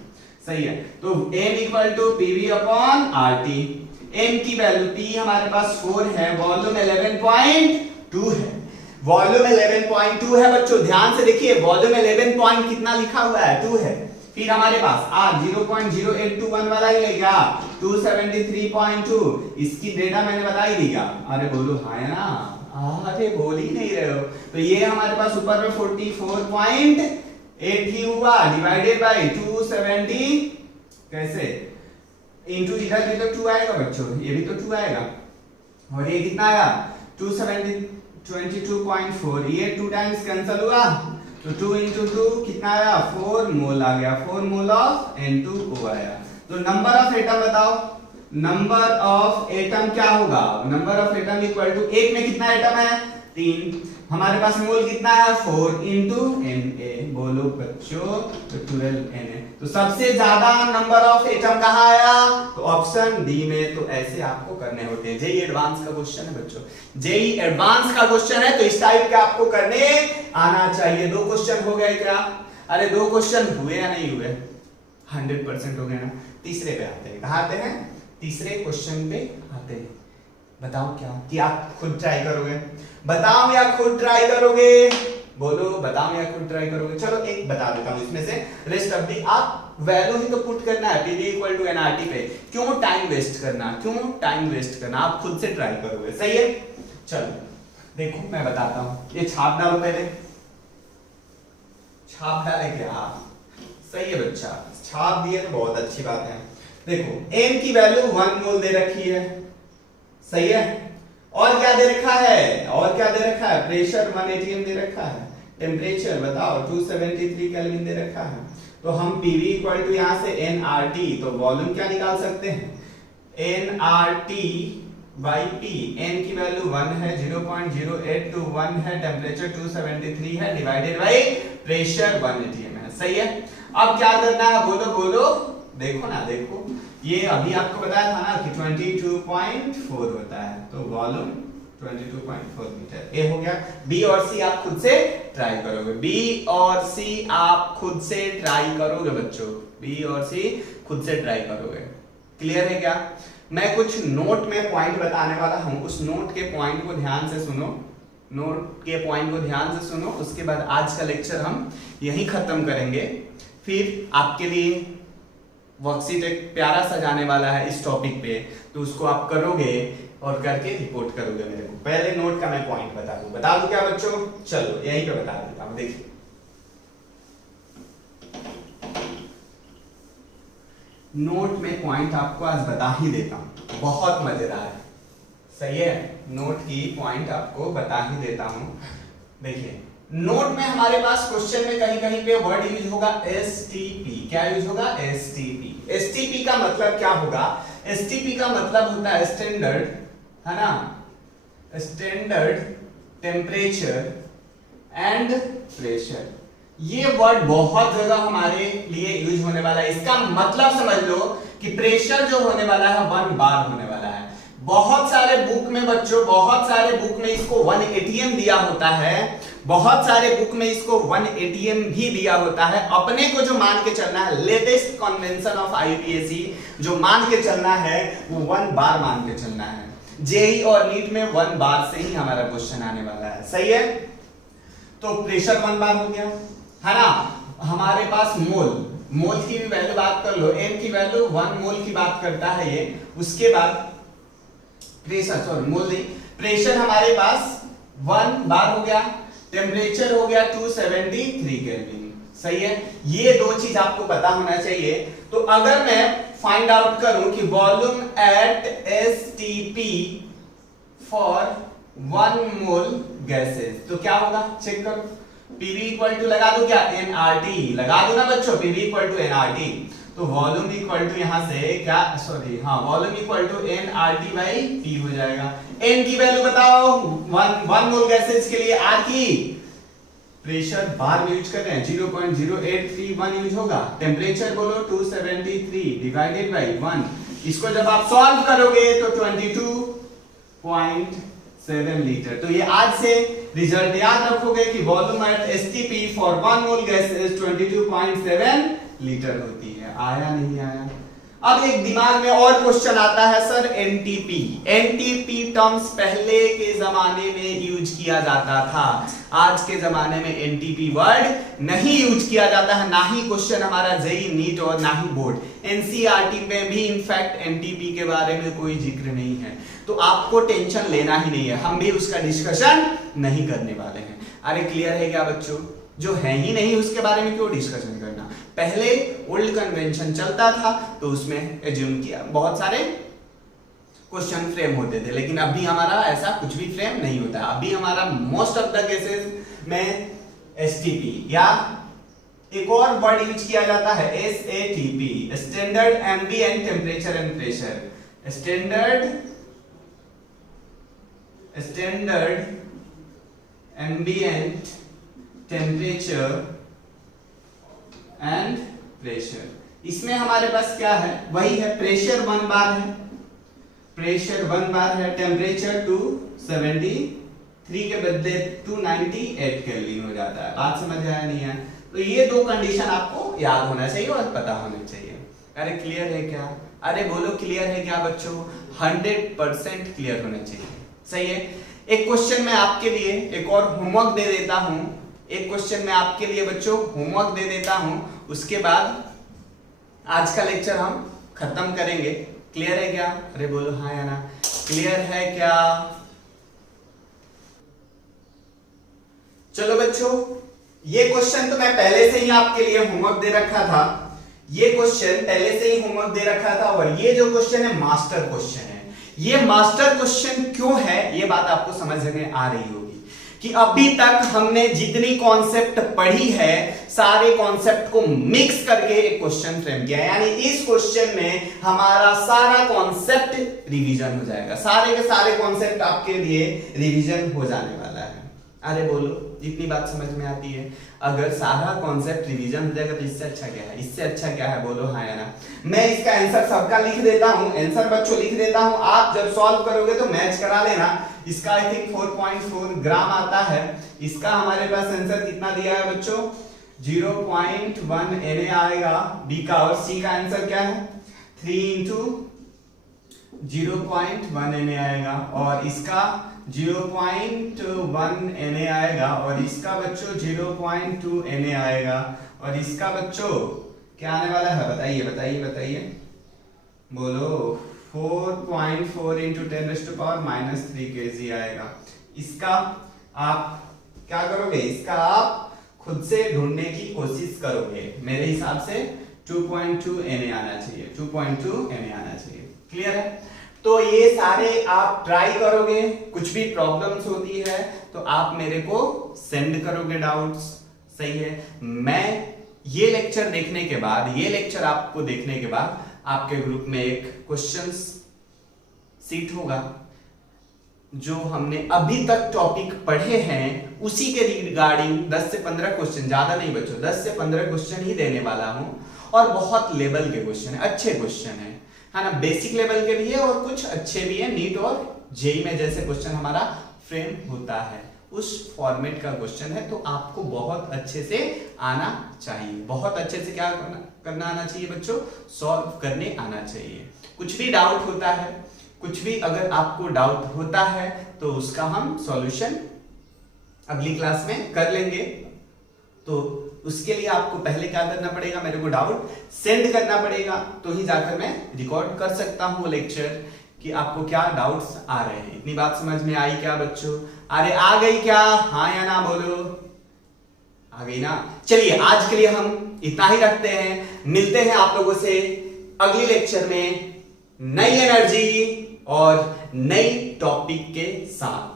सही है? तो n equal to PV upon RT। n की वैल्यू P हमारे पास 4 है, वॉल्यूम 11.2 है। वॉल्यूम 11.2 है बच्चों, ध्यान से देखिए। वॉल्यूम 11 पॉइंट कितना लिखा हुआ है? 2 है। फिर हमारे पास R 0.0821 वाला ही लेगा, 273.2। इसकी डेटा मैंने बता ही दिया। अरे बोलो हाँ है ना? अरे बोल ही नहीं रहे हो। तो ये हमारे पास ऊपर में 44.8 ही हुआ, डिवाइडेड बाय 270 कैसे? इंटू इधर भी तो 2 आएगा बच्चों, ये भी तो 2 आएगा। और ये कितना आया? 22.4। ये 2 टाइम्स कैंसिल हुआ, तो 2 into 2 कितना आया? 4 मोल आ गया, 4 मोल ऑफ N2O आया। तो नंबर ऑफ एटम बताओ, नंबर ऑफ एटम क्या होगा? Number of atom equal to, एक में कितना एटम है? 3। हमारे पास मोल कितना है 4 इंटू Na। बोलो बच्चों तो 12 Na। तो सबसे ज्यादा नंबर ऑफ एटम कहाँ आया? तो ऑप्शन डी में। तो ऐसे आपको करने होते हैं। जेई एडवांस का क्वेश्चन है बच्चों, जेई एडवांस का क्वेश्चन है, तो इस टाइप के आपको करने आना चाहिए। 2 क्वेश्चन हो गए क्या? अरे 2 क्वेश्चन हुए या नहीं हुए? 100% हो गए ना। तीसरे पे आते हैं। कहाँ आते हैं? तीसरे क्वेश्चन पे आते हैं। बताओ क्या आप खुद ट्राई करोगे? बताओ या खुद ट्राई करोगे? बोलो बताओ या खुद ट्राई करोगे? चलो एक बता देता हूं इसमें से। रेस्ट ऑफ दी आप वैल्यू ही तो पुट करना है पीवी इक्वल टू एनआरटी पे। क्यों टाइम वेस्ट करना? क्यों टाइम वेस्ट करना? आप खुद से ट्राई करोगे। सही है? चलो देखो मैं बताता हूं। ये छाप डालो पहले। छाप डाले क्या? सही है बच्चा, छाप दिए तो बहुत अच्छी बात है। देखो n की वैल्यू 1 मोल दे रखी है। सही है? और क्या दे रखा है? और क्या दे रखा है? प्रेशर 1 atm दे रखा है। टेम्परेचर बताओ 273 केल्विन दे रखा है। तो हम पीवी इक्वल टू यहां से nRT, तो वॉल्यूम क्या निकाल सकते हैं? nRT by P। n की वैल्यू 1 है, 0.081 है, टेम्परेचर 273 है, डिवाइडेड बाई प्रेशर 1 atm है। सही है? अब क्या करना है? बोलो बोलो। देखो ना, देखो ये अभी आपको बताया था ना कि 22.4 होता है, तो वॉल्यूम 22.4 मीटर। ए हो गया। बी और सी आप खुद से ट्राई करोगे। बी और सी आप खुद से ट्राई करोगे बच्चों। बी और सी खुद से ट्राई करोगे। क्लियर है क्या? मैं कुछ नोट में पॉइंट बताने वाला हूं, उस नोट के पॉइंट को ध्यान से सुनो। नोट के पॉइंट को ध्यान से सुनो। उसके बाद आज का लेक्चर हम यहीं खत्म करेंगे। फिर आपके लिए वर्कशीट एक प्यारा सा जाने वाला है इस टॉपिक पे, तो उसको आप करोगे और करके रिपोर्ट करोगे मेरे को। पहले नोट का मैं पॉइंट बता दूं क्या बच्चों? चलो यहीं पे बता देता हूं। देखिए नोट में पॉइंट आपको आज बता ही देता हूं, बहुत मजेदार है। सही है? नोट की पॉइंट आपको बता ही देता हूं। देखिए नोट में हमारे पास क्वेश्चन में कहीं कहीं पे वर्ड यूज होगा एसटीपी। क्या यूज होगा? एसटीपी। एसटीपी का मतलब क्या होगा? एसटीपी का मतलब होता है स्टैंडर्ड, है ना, स्टैंडर्ड टेम्परेचर एंड प्रेशर। ये वर्ड बहुत जगह हमारे लिए यूज होने वाला है। इसका मतलब समझ लो कि प्रेशर जो होने वाला है 1 बार होने वाला है। बहुत सारे बुक में बच्चों, बहुत सारे बुक में इसको 1 atm दिया होता है, बहुत सारे बुक में इसको 1 atm भी दिया होता है। अपने को जो मान के चलना है, लेटेस्ट कन्वेंशन ऑफ आईयूपीएसी जो मान के चलना है वो 1 बार मान के चलना है। जेई और नीट में 1 बार से ही हमारा क्वेश्चन आने वाला है। सही है? तो प्रेशर 1 बार हो गया, है ना। हमारे पास मोल की भी वैल्यू बात कर लो। n की वैल्यू 1 मोल की बात करता है ये। उसके बाद प्रेशर, सॉरी मोल नहीं, प्रेशर हमारे पास 1 बार हो गया, टेम्परेचर हो गया 273 केल्विन। सही है? ये 2 चीज आपको पता होना चाहिए। तो अगर मैं फाइंड आउट करूं कि volume at STP for 1 mole gases, तो क्या होगा? चेक करो। पीवी इक्वल टू लगा दो क्या? एनआरटी लगा दो ना बच्चों। पीवी इक्वल टू एनआरटी, तो वॉल्यूम इक्वल टू यहां से क्या, सॉरी हाँ, volume equal to NRT by P हो जाएगा। एन की वैल्यू बताओ 1 मोल गैसेस के लिए। आर की प्रेशर बार में यूज कर रहे हैं, 0.0831 यूज होगा। टेम्परेचर बोलो 273 डिवाइडेड बाई 1। इसको जब आप सॉल्व करोगे तो 22.7 लीटर। तो ये आज से रिजल्ट याद रखोगे कि volume at STP for 1 mole gases 22.7 litre होती है। आया नहीं आया? अब एक दिमाग में और क्वेश्चन आता है सर, एनटीपी। एनटीपी टर्म्स पहले के जमाने में यूज किया जाता था, आज के जमाने में एनटीपी वर्ड नहीं यूज किया जाता है। ना ही क्वेश्चन हमारा जेई नीट और ना ही बोर्ड एनसीईआरटी में भी इनफैक्ट एनटीपी के बारे में कोई जिक्र नहीं है। तो आपको टेंशन लेना ही नहीं है, हम भी उसका डिस्कशन नहीं करने वाले हैं। अरे क्लियर है क्या बच्चों? जो है ही नहीं उसके बारे में क्यों डिस्कशन करना? पहले ओल्ड कन्वेंशन चलता था तो उसमें एज्यूम किया, बहुत सारे क्वेश्चन फ्रेम होते थे, लेकिन अभी हमारा ऐसा कुछ भी फ्रेम नहीं होता। अभी हमारा मोस्ट ऑफ द केसेस में एसटीपी या एक और वर्ड यूज किया जाता है SATP, standard ambient temperature and pressure. Standard ambient temperature and pressure. इसमें हमारे पास क्या है, वही है, प्रेशर 1 बार है, प्रेशर 1 बार है, टेम्परेचर 273 के बदले 298 केल्विन हो जाता है। बात समझ आया नहीं है? तो ये दो कंडीशन आपको याद होना चाहिए और पता होना चाहिए। अरे क्लियर है क्या? अरे बोलो क्लियर है क्या बच्चों? 100% क्लियर होना चाहिए। सही है। एक क्वेश्चन मैं आपके लिए एक और होमवर्क दे देता हूं, एक क्वेश्चन मैं आपके लिए बच्चों होमवर्क दे देता हूं, उसके बाद आज का लेक्चर हम खत्म करेंगे। क्लियर है क्या? अरे बोलो हाँ या ना, क्लियर है क्या? चलो बच्चों, ये क्वेश्चन तो मैं पहले से ही आपके लिए होमवर्क दे रखा था, ये क्वेश्चन पहले से ही होमवर्क दे रखा था, और ये जो क्वेश्चन है मास्टर क्वेश्चन है। ये मास्टर क्वेश्चन क्यों है, ये बात आपको समझ में आ रही होगी कि अभी तक हमने जितनी कॉन्सेप्ट पढ़ी है, सारे कॉन्सेप्ट को मिक्स करके एक क्वेश्चन फ्रेम किया है। यानी इस क्वेश्चन में हमारा सारा कॉन्सेप्ट रिवीजन हो जाएगा, सारे के सारे कॉन्सेप्ट आपके लिए रिवीजन हो जाने वाला है। अरे बोलो, इतनी बात समझ में आती है? अगर सारा कॉन्सेप्ट रिवीजन हो जाएगा तो इससे अच्छा क्या है? इससे अच्छा क्या है? बोलो हाँ या ना। मैं इसका आंसर सबका लिख देता हूं, आंसर बच्चों लिख देता हूं, आप जब सॉल्व करोगे तो मैच करा लेना। इसका आई थिंक 4.4 ग्राम आता है। इसका हमारे पास आंसर कितना दिया है बच्चों? 0.1 Na आएगा बी का, और सी का आंसर क्या है? 3 × 0.1 Na आएगा, और इसका 0.1 Na आएगा, और इसका बच्चों 0.2 Na आएगा, और इसका बच्चों क्या आने वाला है? बताइए बताइए बताइए, बोलो। 4.4 × 10⁻³ kg आएगा। इसका आप क्या करोगे? इसका आप खुद से ढूंढने की कोशिश करोगे। मेरे हिसाब से 2.2 Na आना चाहिए, 2.2 Na आना चाहिए। क्लियर है? तो ये सारे आप ट्राई करोगे, कुछ भी प्रॉब्लम्स होती है तो आप मेरे को सेंड करोगे डाउट्स। सही है। मैं ये लेक्चर देखने के बाद, ये लेक्चर आपको देखने के बाद आपके ग्रुप में एक क्वेश्चंस सीट होगा, जो हमने अभी तक टॉपिक पढ़े हैं उसी के रिगार्डिंग 10 से 15 क्वेश्चन, ज्यादा नहीं बच्चों, 10 से 15 क्वेश्चन ही देने वाला हूं, और बहुत लेवल के क्वेश्चन है, अच्छे क्वेश्चन है ना, बेसिक लेवल के भी है और कुछ अच्छे भी है। नीट और जेई में जैसे क्वेश्चन हमारा फ्रेम होता है, उस फॉर्मेट का क्वेश्चन है, तो आपको बहुत अच्छे से आना चाहिए। बहुत अच्छे से क्या करना आना चाहिए बच्चों? सॉल्व करने आना चाहिए। कुछ भी डाउट होता है, कुछ भी अगर आपको डाउट होता है तो उसका हम सॉल्यूशन अगली क्लास में कर लेंगे। तो उसके लिए आपको पहले क्या करना पड़ेगा? मेरे को डाउट सेंड करना पड़ेगा, तो ही जाकर मैं रिकॉर्ड कर सकता हूँ लेक्चर कि आपको क्या डाउट्स आ रहे हैं। इतनी बात समझ में आई क्या बच्चों? अरे आ गई क्या? हाँ या ना बोलो। आ गई ना? चलिए आज के लिए हम इतना ही रखते हैं, मिलते हैं आप लोगों से अगली लेक्चर में नई एनर्जी और नई टॉपिक के साथ।